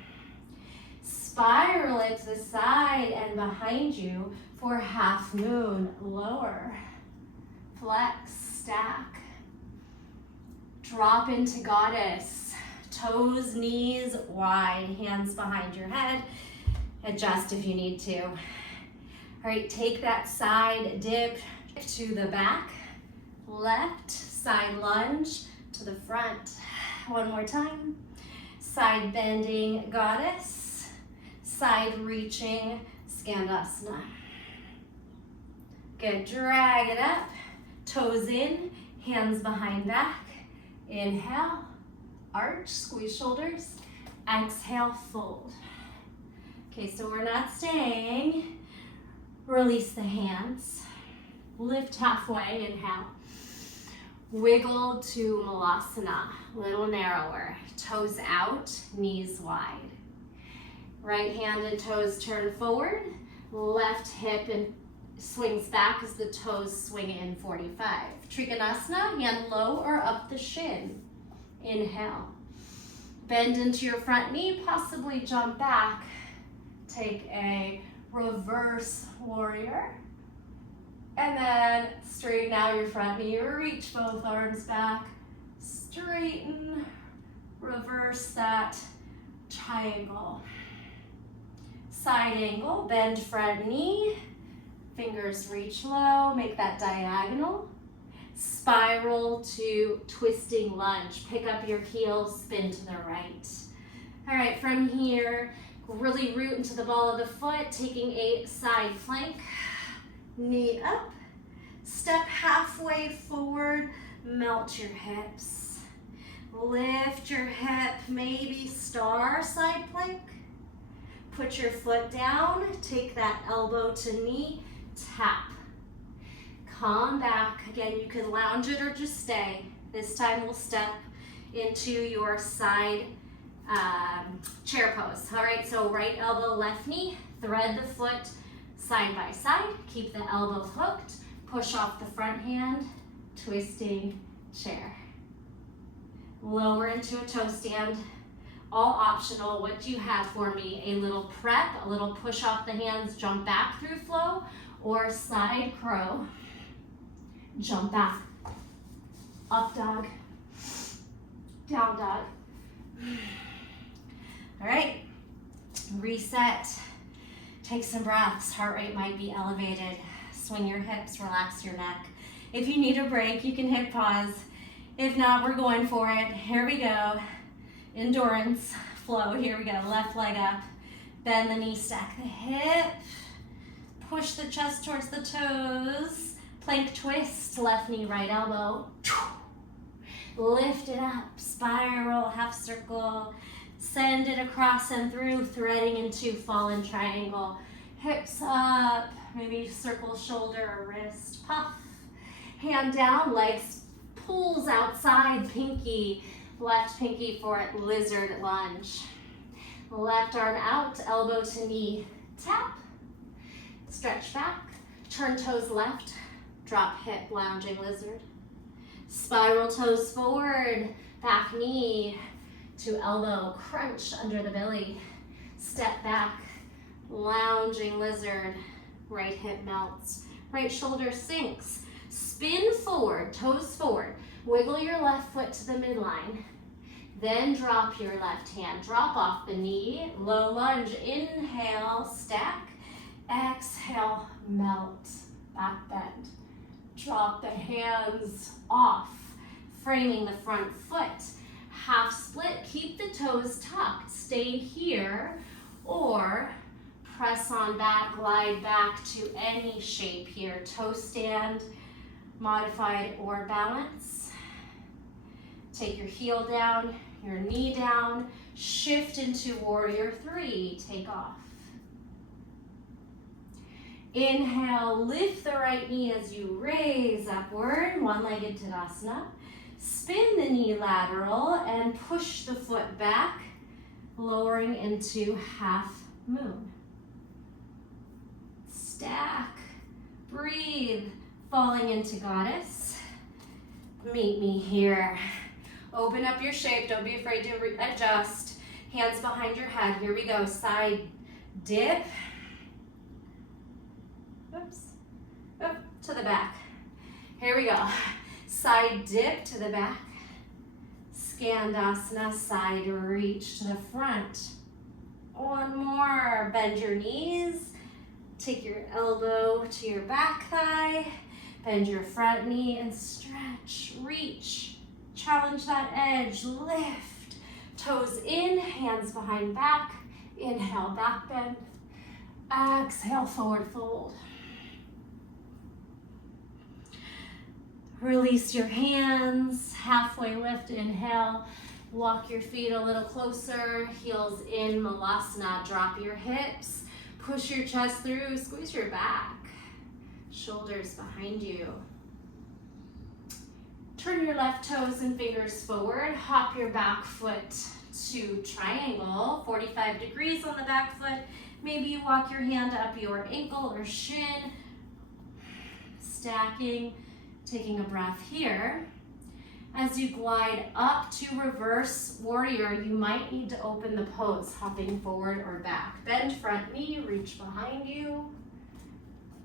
Spiral it to the side and behind you for half moon, lower. Flex, stack. Drop into goddess. Toes, knees wide, hands behind your head. Adjust if you need to. All right, take that side dip to the back. Left, side lunge to the front. One more time. Side bending goddess. Side reaching Skandasana. Good, drag it up. Toes in, hands behind back. Inhale, arch, squeeze shoulders. Exhale, fold. Okay, so we're not staying. Release the hands. Lift halfway, inhale. Wiggle to Malasana, little narrower. Toes out, knees wide. Right hand and toes turn forward. Left hip and swings back as the toes swing in 45. Trikonasana, hand low or up the shin. Inhale. Bend into your front knee, possibly jump back. Take a reverse warrior. And then straighten out your front knee, reach both arms back. Straighten, reverse that triangle. Side angle, bend front knee. Fingers reach low, make that diagonal. Spiral to twisting lunge. Pick up your heels, spin to the right. All right, from here, really root into the ball of the foot, taking a side plank. Knee up. Step halfway forward, melt your hips. Lift your hip, maybe star side plank. Put your foot down, take that elbow to knee, tap. Come back. Again, you can lounge it or just stay. This time we'll step into your side chair pose. All right, so right elbow, left knee, thread the foot side by side. Keep the elbow hooked. Push off the front hand, twisting chair. Lower into a toe stand. All optional. What do you have for me? A little prep, a little push off the hands, jump back through flow, or side crow. Jump back. Up dog. Down dog. All right. Reset. Take some breaths. Heart rate might be elevated. Swing your hips, relax your neck. If you need a break, you can hit pause. If not, we're going for it. Here we go. Endurance flow. Here we go. Left leg up. Bend the knee, stack the hip. Push the chest towards the toes. Plank twist. Left knee, right elbow. Lift it up. Spiral, half circle. Send it across and through, threading into fallen triangle. Hips up. Maybe circle shoulder or wrist. Puff. Hand down, legs pulls outside, pinky. Left pinky for it, lizard lunge. Left arm out, elbow to knee. Tap. Stretch back. Turn toes left. Drop hip, lounging lizard. Spiral toes forward. Back knee to elbow. Crunch under the belly. Step back. Lounging lizard. Right hip melts. Right shoulder sinks. Spin forward, toes forward. Wiggle your left foot to the midline. Then drop your left hand. Drop off the knee. Low lunge. Inhale, stack. Exhale, melt. Back bend. Drop the hands off. Framing the front foot. Half split, keep the toes tucked, stay here, or press on back, glide back to any shape here. Toe stand, modified or balance. Take your heel down, your knee down, shift into warrior three, take off. Inhale, lift the right knee as you raise upward, one-legged Tadasana. Spin the knee lateral and push the foot back, lowering into half moon. Stack, breathe, falling into goddess. Meet me here. Open up your shape, don't be afraid to adjust. Hands behind your head, here we go. Side dip. Oops, up to the back. Here we go. Side dip to the back. Skandasana, side reach to the front. One more, bend your knees. Take your elbow to your back thigh. Bend your front knee and stretch, reach. Challenge that edge, lift. Toes in, hands behind back. Inhale, back bend. Exhale, forward fold. Release your hands, halfway lift, inhale. Walk your feet a little closer, heels in, Malasana. Drop your hips, push your chest through, squeeze your back. Shoulders behind you. Turn your left toes and fingers forward. Hop your back foot to triangle, 45 degrees on the back foot. Maybe you walk your hand up your ankle or shin. Stacking, taking a breath here. As you glide up to reverse warrior, you might need to open the pose, hopping forward or back. Bend front knee, reach behind you.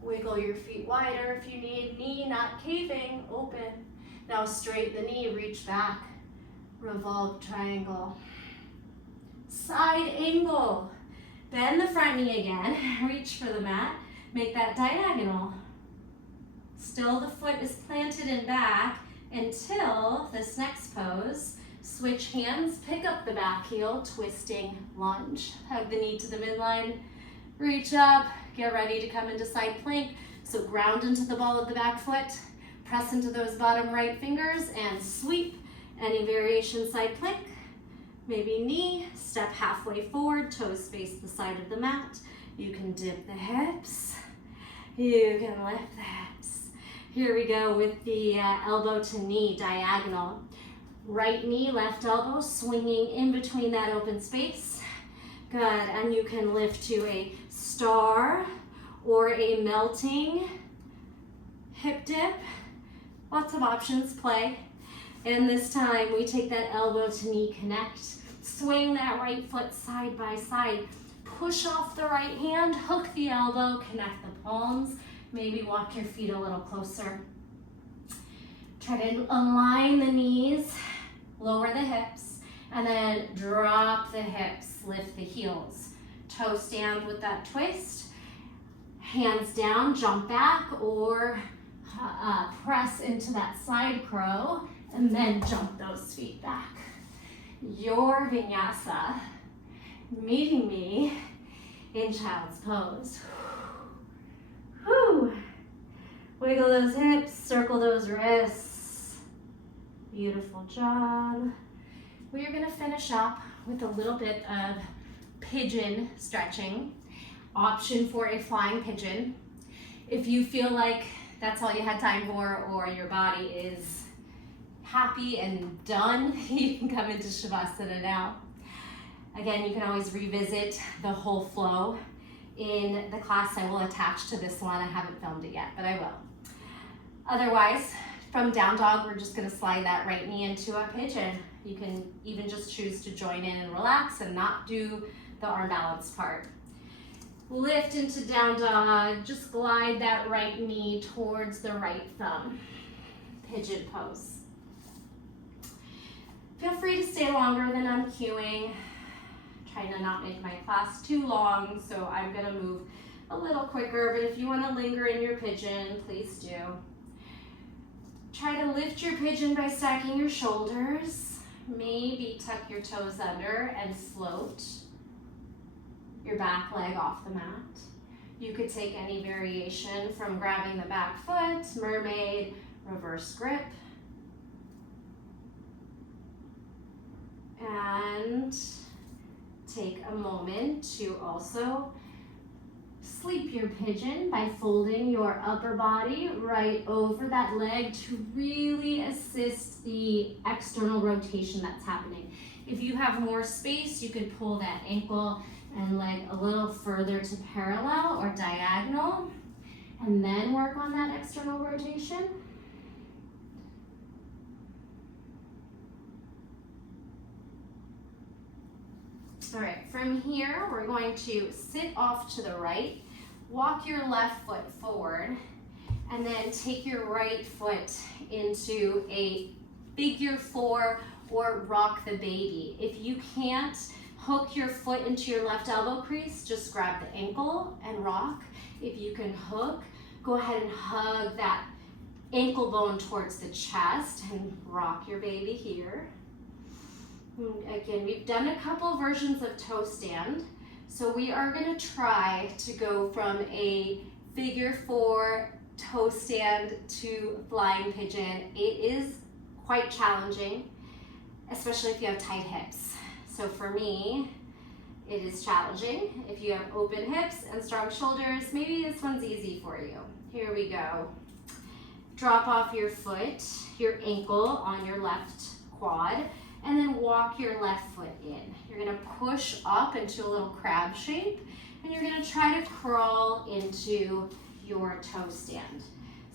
Wiggle your feet wider if you need. Knee not caving, open. Now straight the knee, reach back. Revolve triangle. Side angle. Bend the front knee again. Reach for the mat. Make that diagonal. Still the foot is planted and back until this next pose. Switch hands, pick up the back heel, twisting lunge. Hug the knee to the midline. Reach up, get ready to come into side plank. So ground into the ball of the back foot. Press into those bottom right fingers and sweep. Any variation side plank. Maybe knee, step halfway forward, toes face the side of the mat. You can dip the hips. You can lift the hips. Here we go with the elbow to knee diagonal. Right knee, left elbow, swinging in between that open space. Good, and you can lift to a star or a melting hip dip. Lots of options, play. And this time we take that elbow to knee connect. Swing that right foot side by side. Push off the right hand, hook the elbow, connect the palms. Maybe walk your feet a little closer. Try to align the knees, lower the hips, and then drop the hips, lift the heels. Toe stand with that twist. Hands down, jump back, or press into that side crow, and then jump those feet back. Your vinyasa, meeting me in child's pose. Whew. Wiggle those hips, circle those wrists. Beautiful job. We are going to finish up with a little bit of pigeon stretching. Option for a flying pigeon. If you feel like that's all you had time for, or your body is happy and done, you can come into Savasana now. Again, you can always revisit the whole flow in the class I will attach to this one. I haven't filmed it yet, but I will. Otherwise, from down dog, we're just going to slide that right knee into a pigeon. You can even just choose to join in and relax and not do the arm balance part. Lift into down dog, just glide that right knee towards the right thumb. Pigeon pose. Feel free to stay longer than I'm cueing. Trying to not make my class too long, so I'm going to move a little quicker, but if you want to linger in your pigeon, please do. Try to lift your pigeon by stacking your shoulders. maybe tuck your toes under and float your back leg off the mat. You could take any variation from grabbing the back foot, mermaid, reverse grip. And take a moment to also sleep your pigeon by folding your upper body right over that leg to really assist the external rotation that's happening. If you have more space, you could pull that ankle and leg a little further to parallel or diagonal, and then work on that external rotation. All right, from here, we're going to sit off to the right, walk your left foot forward, and then take your right foot into a figure four or rock the baby. If you can't hook your foot into your left elbow crease, just grab the ankle and rock. If you can hook, go ahead and hug that ankle bone towards the chest and rock your baby here. Again, we've done a couple versions of toe stand, so we are going to try to go from a figure four toe stand to flying pigeon. It is quite challenging, especially if you have tight hips. So for me, it is challenging. If you have open hips and strong shoulders, maybe this one's easy for you. Here we go. Drop off your foot, your ankle on your left quad, and then walk your left foot in. You're gonna push up into a little crab shape, and you're gonna try to crawl into your toe stand.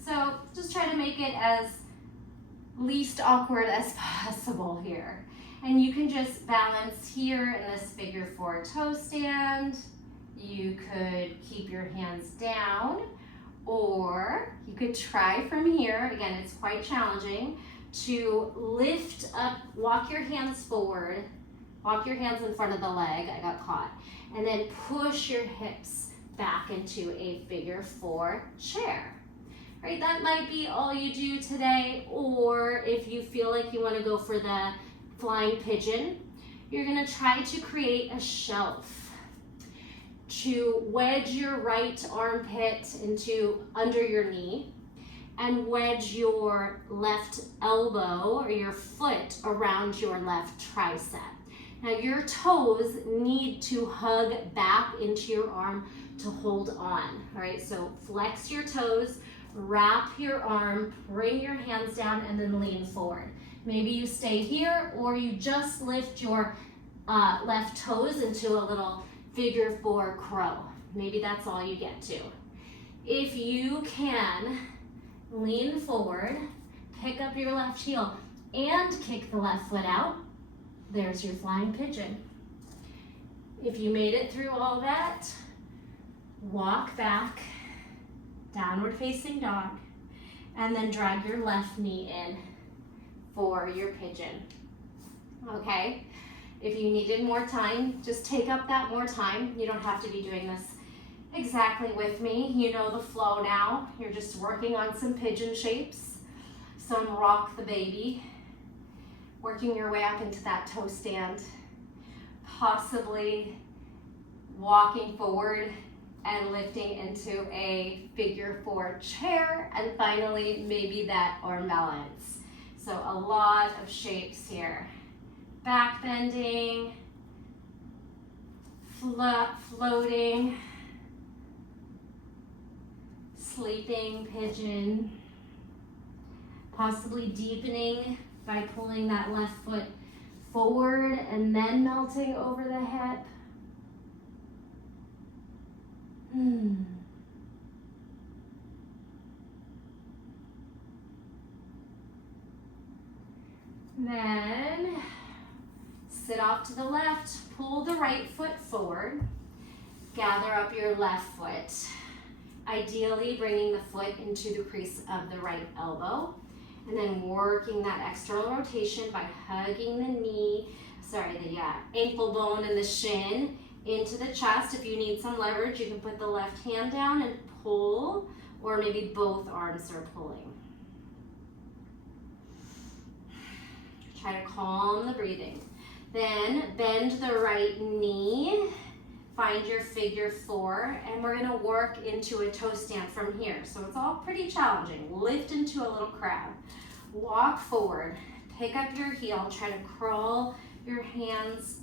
So just try to make it as least awkward as possible here. And you can just balance here in this figure four toe stand. You could keep your hands down, or you could try from here, again, it's quite challenging, to lift up, walk your hands forward, walk your hands in front of the leg, I got caught, and then push your hips back into a figure four chair. Right, that might be all you do today, or if you feel like you want to go for the flying pigeon, you're going to try to create a shelf to wedge your right armpit into under your knee and wedge your left elbow or your foot around your left tricep. Now your toes need to hug back into your arm to hold on, all right? So flex your toes, wrap your arm, bring your hands down, and then lean forward. Maybe you stay here, or you just lift your left toes into a little figure four crow. Maybe that's all you get to. If you can, lean forward, pick up your left heel, and kick the left foot out. There's your flying pigeon. If you made it through all that, walk back, downward facing dog, and then drag your left knee in for your pigeon. Okay, if you needed more time, just take up that more time. You don't have to be doing this exactly with me. You know the flow now. You're just working on some pigeon shapes, some rock the baby, working your way up into that toe stand, possibly walking forward and lifting into a figure four chair, and finally maybe that arm balance. So a lot of shapes here. Back bending, floating, sleeping pigeon, possibly deepening by pulling that left foot forward and then melting over the hip. Then sit off to the left, pull the right foot forward, gather up your left foot, ideally bringing the foot into the crease of the right elbow, and then working that external rotation by hugging the ankle bone and the shin into the chest. If you need some leverage, you can put the left hand down and pull, or maybe both arms are pulling. Try to calm the breathing. Then bend the right knee. Find your figure 4, and we're gonna work into a toe stand from here. So it's all pretty challenging. Lift into a little crab. Walk forward, pick up your heel, try to curl your hands.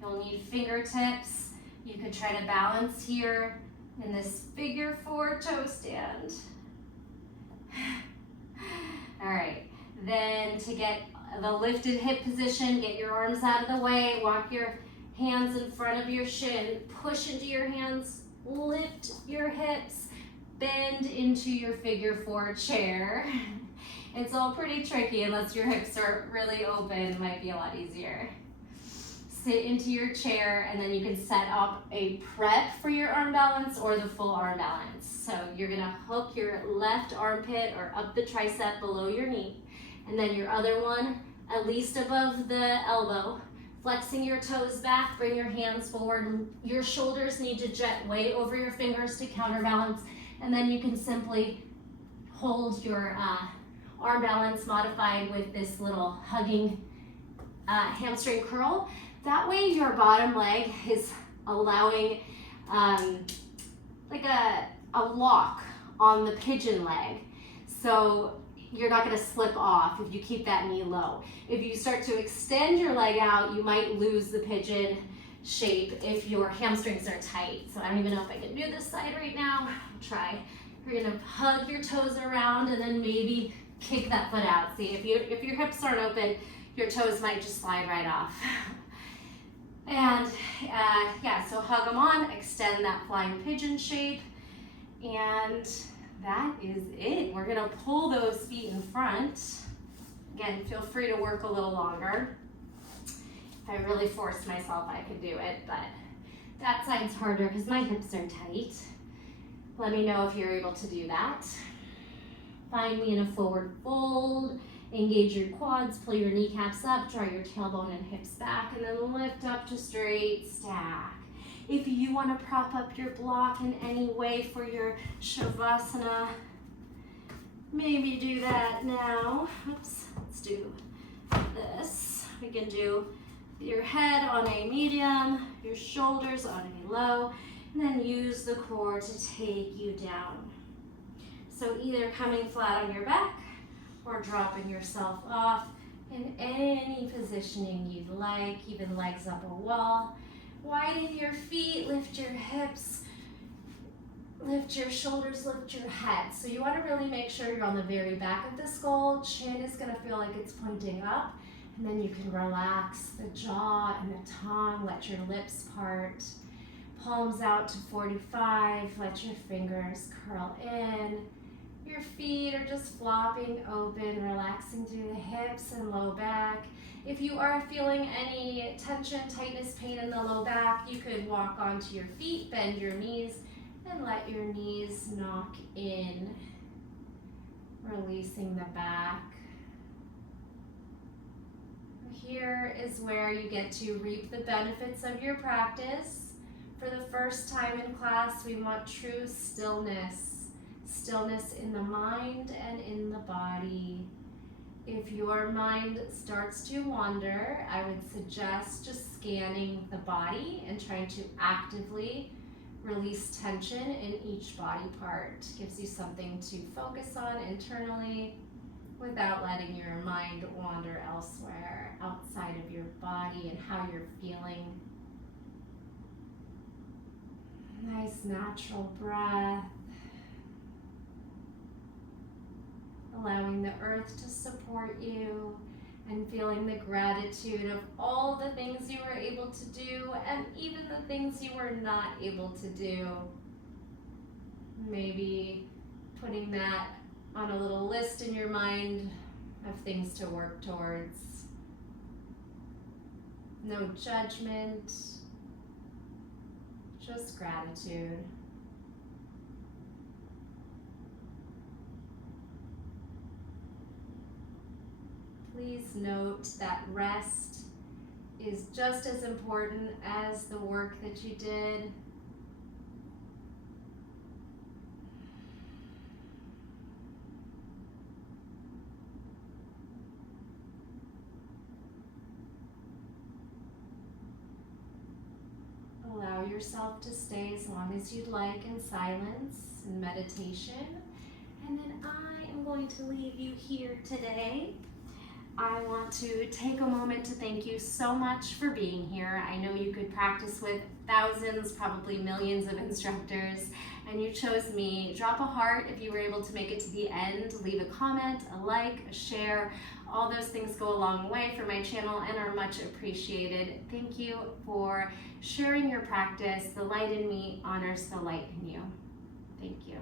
You'll need fingertips. You could try to balance here in this figure 4 toe stand. All right, then to get the lifted hip position, get your arms out of the way, walk your hands in front of your shin, push into your hands, lift your hips, bend into your figure 4 chair. It's all pretty tricky unless your hips are really open. It might be a lot easier. Sit into your chair, and then you can set up a prep for your arm balance or the full arm balance. So you're gonna hook your left armpit or up the tricep below your knee, and then your other one at least above the elbow. Flexing your toes back, bring your hands forward. Your shoulders need to jet way over your fingers to counterbalance, and then you can simply hold your arm balance modified with this little hugging hamstring curl. That way your bottom leg is allowing like a lock on the pigeon leg. So you're not gonna slip off if you keep that knee low. If you start to extend your leg out, you might lose the pigeon shape if your hamstrings are tight. So I don't even know if I can do this side right now. I'll try. You're gonna hug your toes around and then maybe kick that foot out. See, if your hips aren't open, your toes might just slide right off. And yeah, so hug them on, extend that flying pigeon shape, and that is it. We're gonna pull those feet in front. Again, feel free to work a little longer. If I really forced myself, I could do it, but that side's harder because my hips are tight. Let me know if you're able to do that. Find me in a forward fold. Engage your quads, pull your kneecaps up, draw your tailbone and hips back, and then lift up to straight stack. If you want to prop up your block in any way for your Savasana, maybe do that now. Oops, let's do this. We can do your head on a medium, your shoulders on a low, and then use the core to take you down. So either coming flat on your back or dropping yourself off in any positioning you'd like, even legs up a wall. Widen your feet, lift your hips, lift your shoulders, lift your head. So you want to really make sure you're on the very back of the skull. Chin is going to feel like it's pointing up, and then you can relax the jaw and the tongue, let your lips part. Palms out to 45, let your fingers curl in. Your feet are just flopping open, relaxing through the hips and low back. If you are feeling any tension, tightness, pain in the low back, you could walk onto your feet, bend your knees, and let your knees knock in, releasing the back. Here is where you get to reap the benefits of your practice. For the first time in class, we want true stillness. Stillness in the mind and in the body. If your mind starts to wander, I would suggest just scanning the body and trying to actively release tension in each body part. Gives you something to focus on internally without letting your mind wander elsewhere outside of your body and how you're feeling. Nice natural breath. Allowing the earth to support you and feeling the gratitude of all the things you were able to do and even the things you were not able to do. Maybe putting that on a little list in your mind of things to work towards. No judgment, just gratitude. Please note that rest is just as important as the work that you did. yourself to stay as long as you'd like in silence and meditation. And then I am going to leave you here today. I want to take a moment to thank you so much for being here. I know you could practice with thousands, probably millions of instructors, and you chose me. Drop a heart if you were able to make it to the end. Leave a comment, a like, a share. All those things go a long way for my channel and are much appreciated. Thank you for sharing your practice. The light in me honors the light in you. Thank you.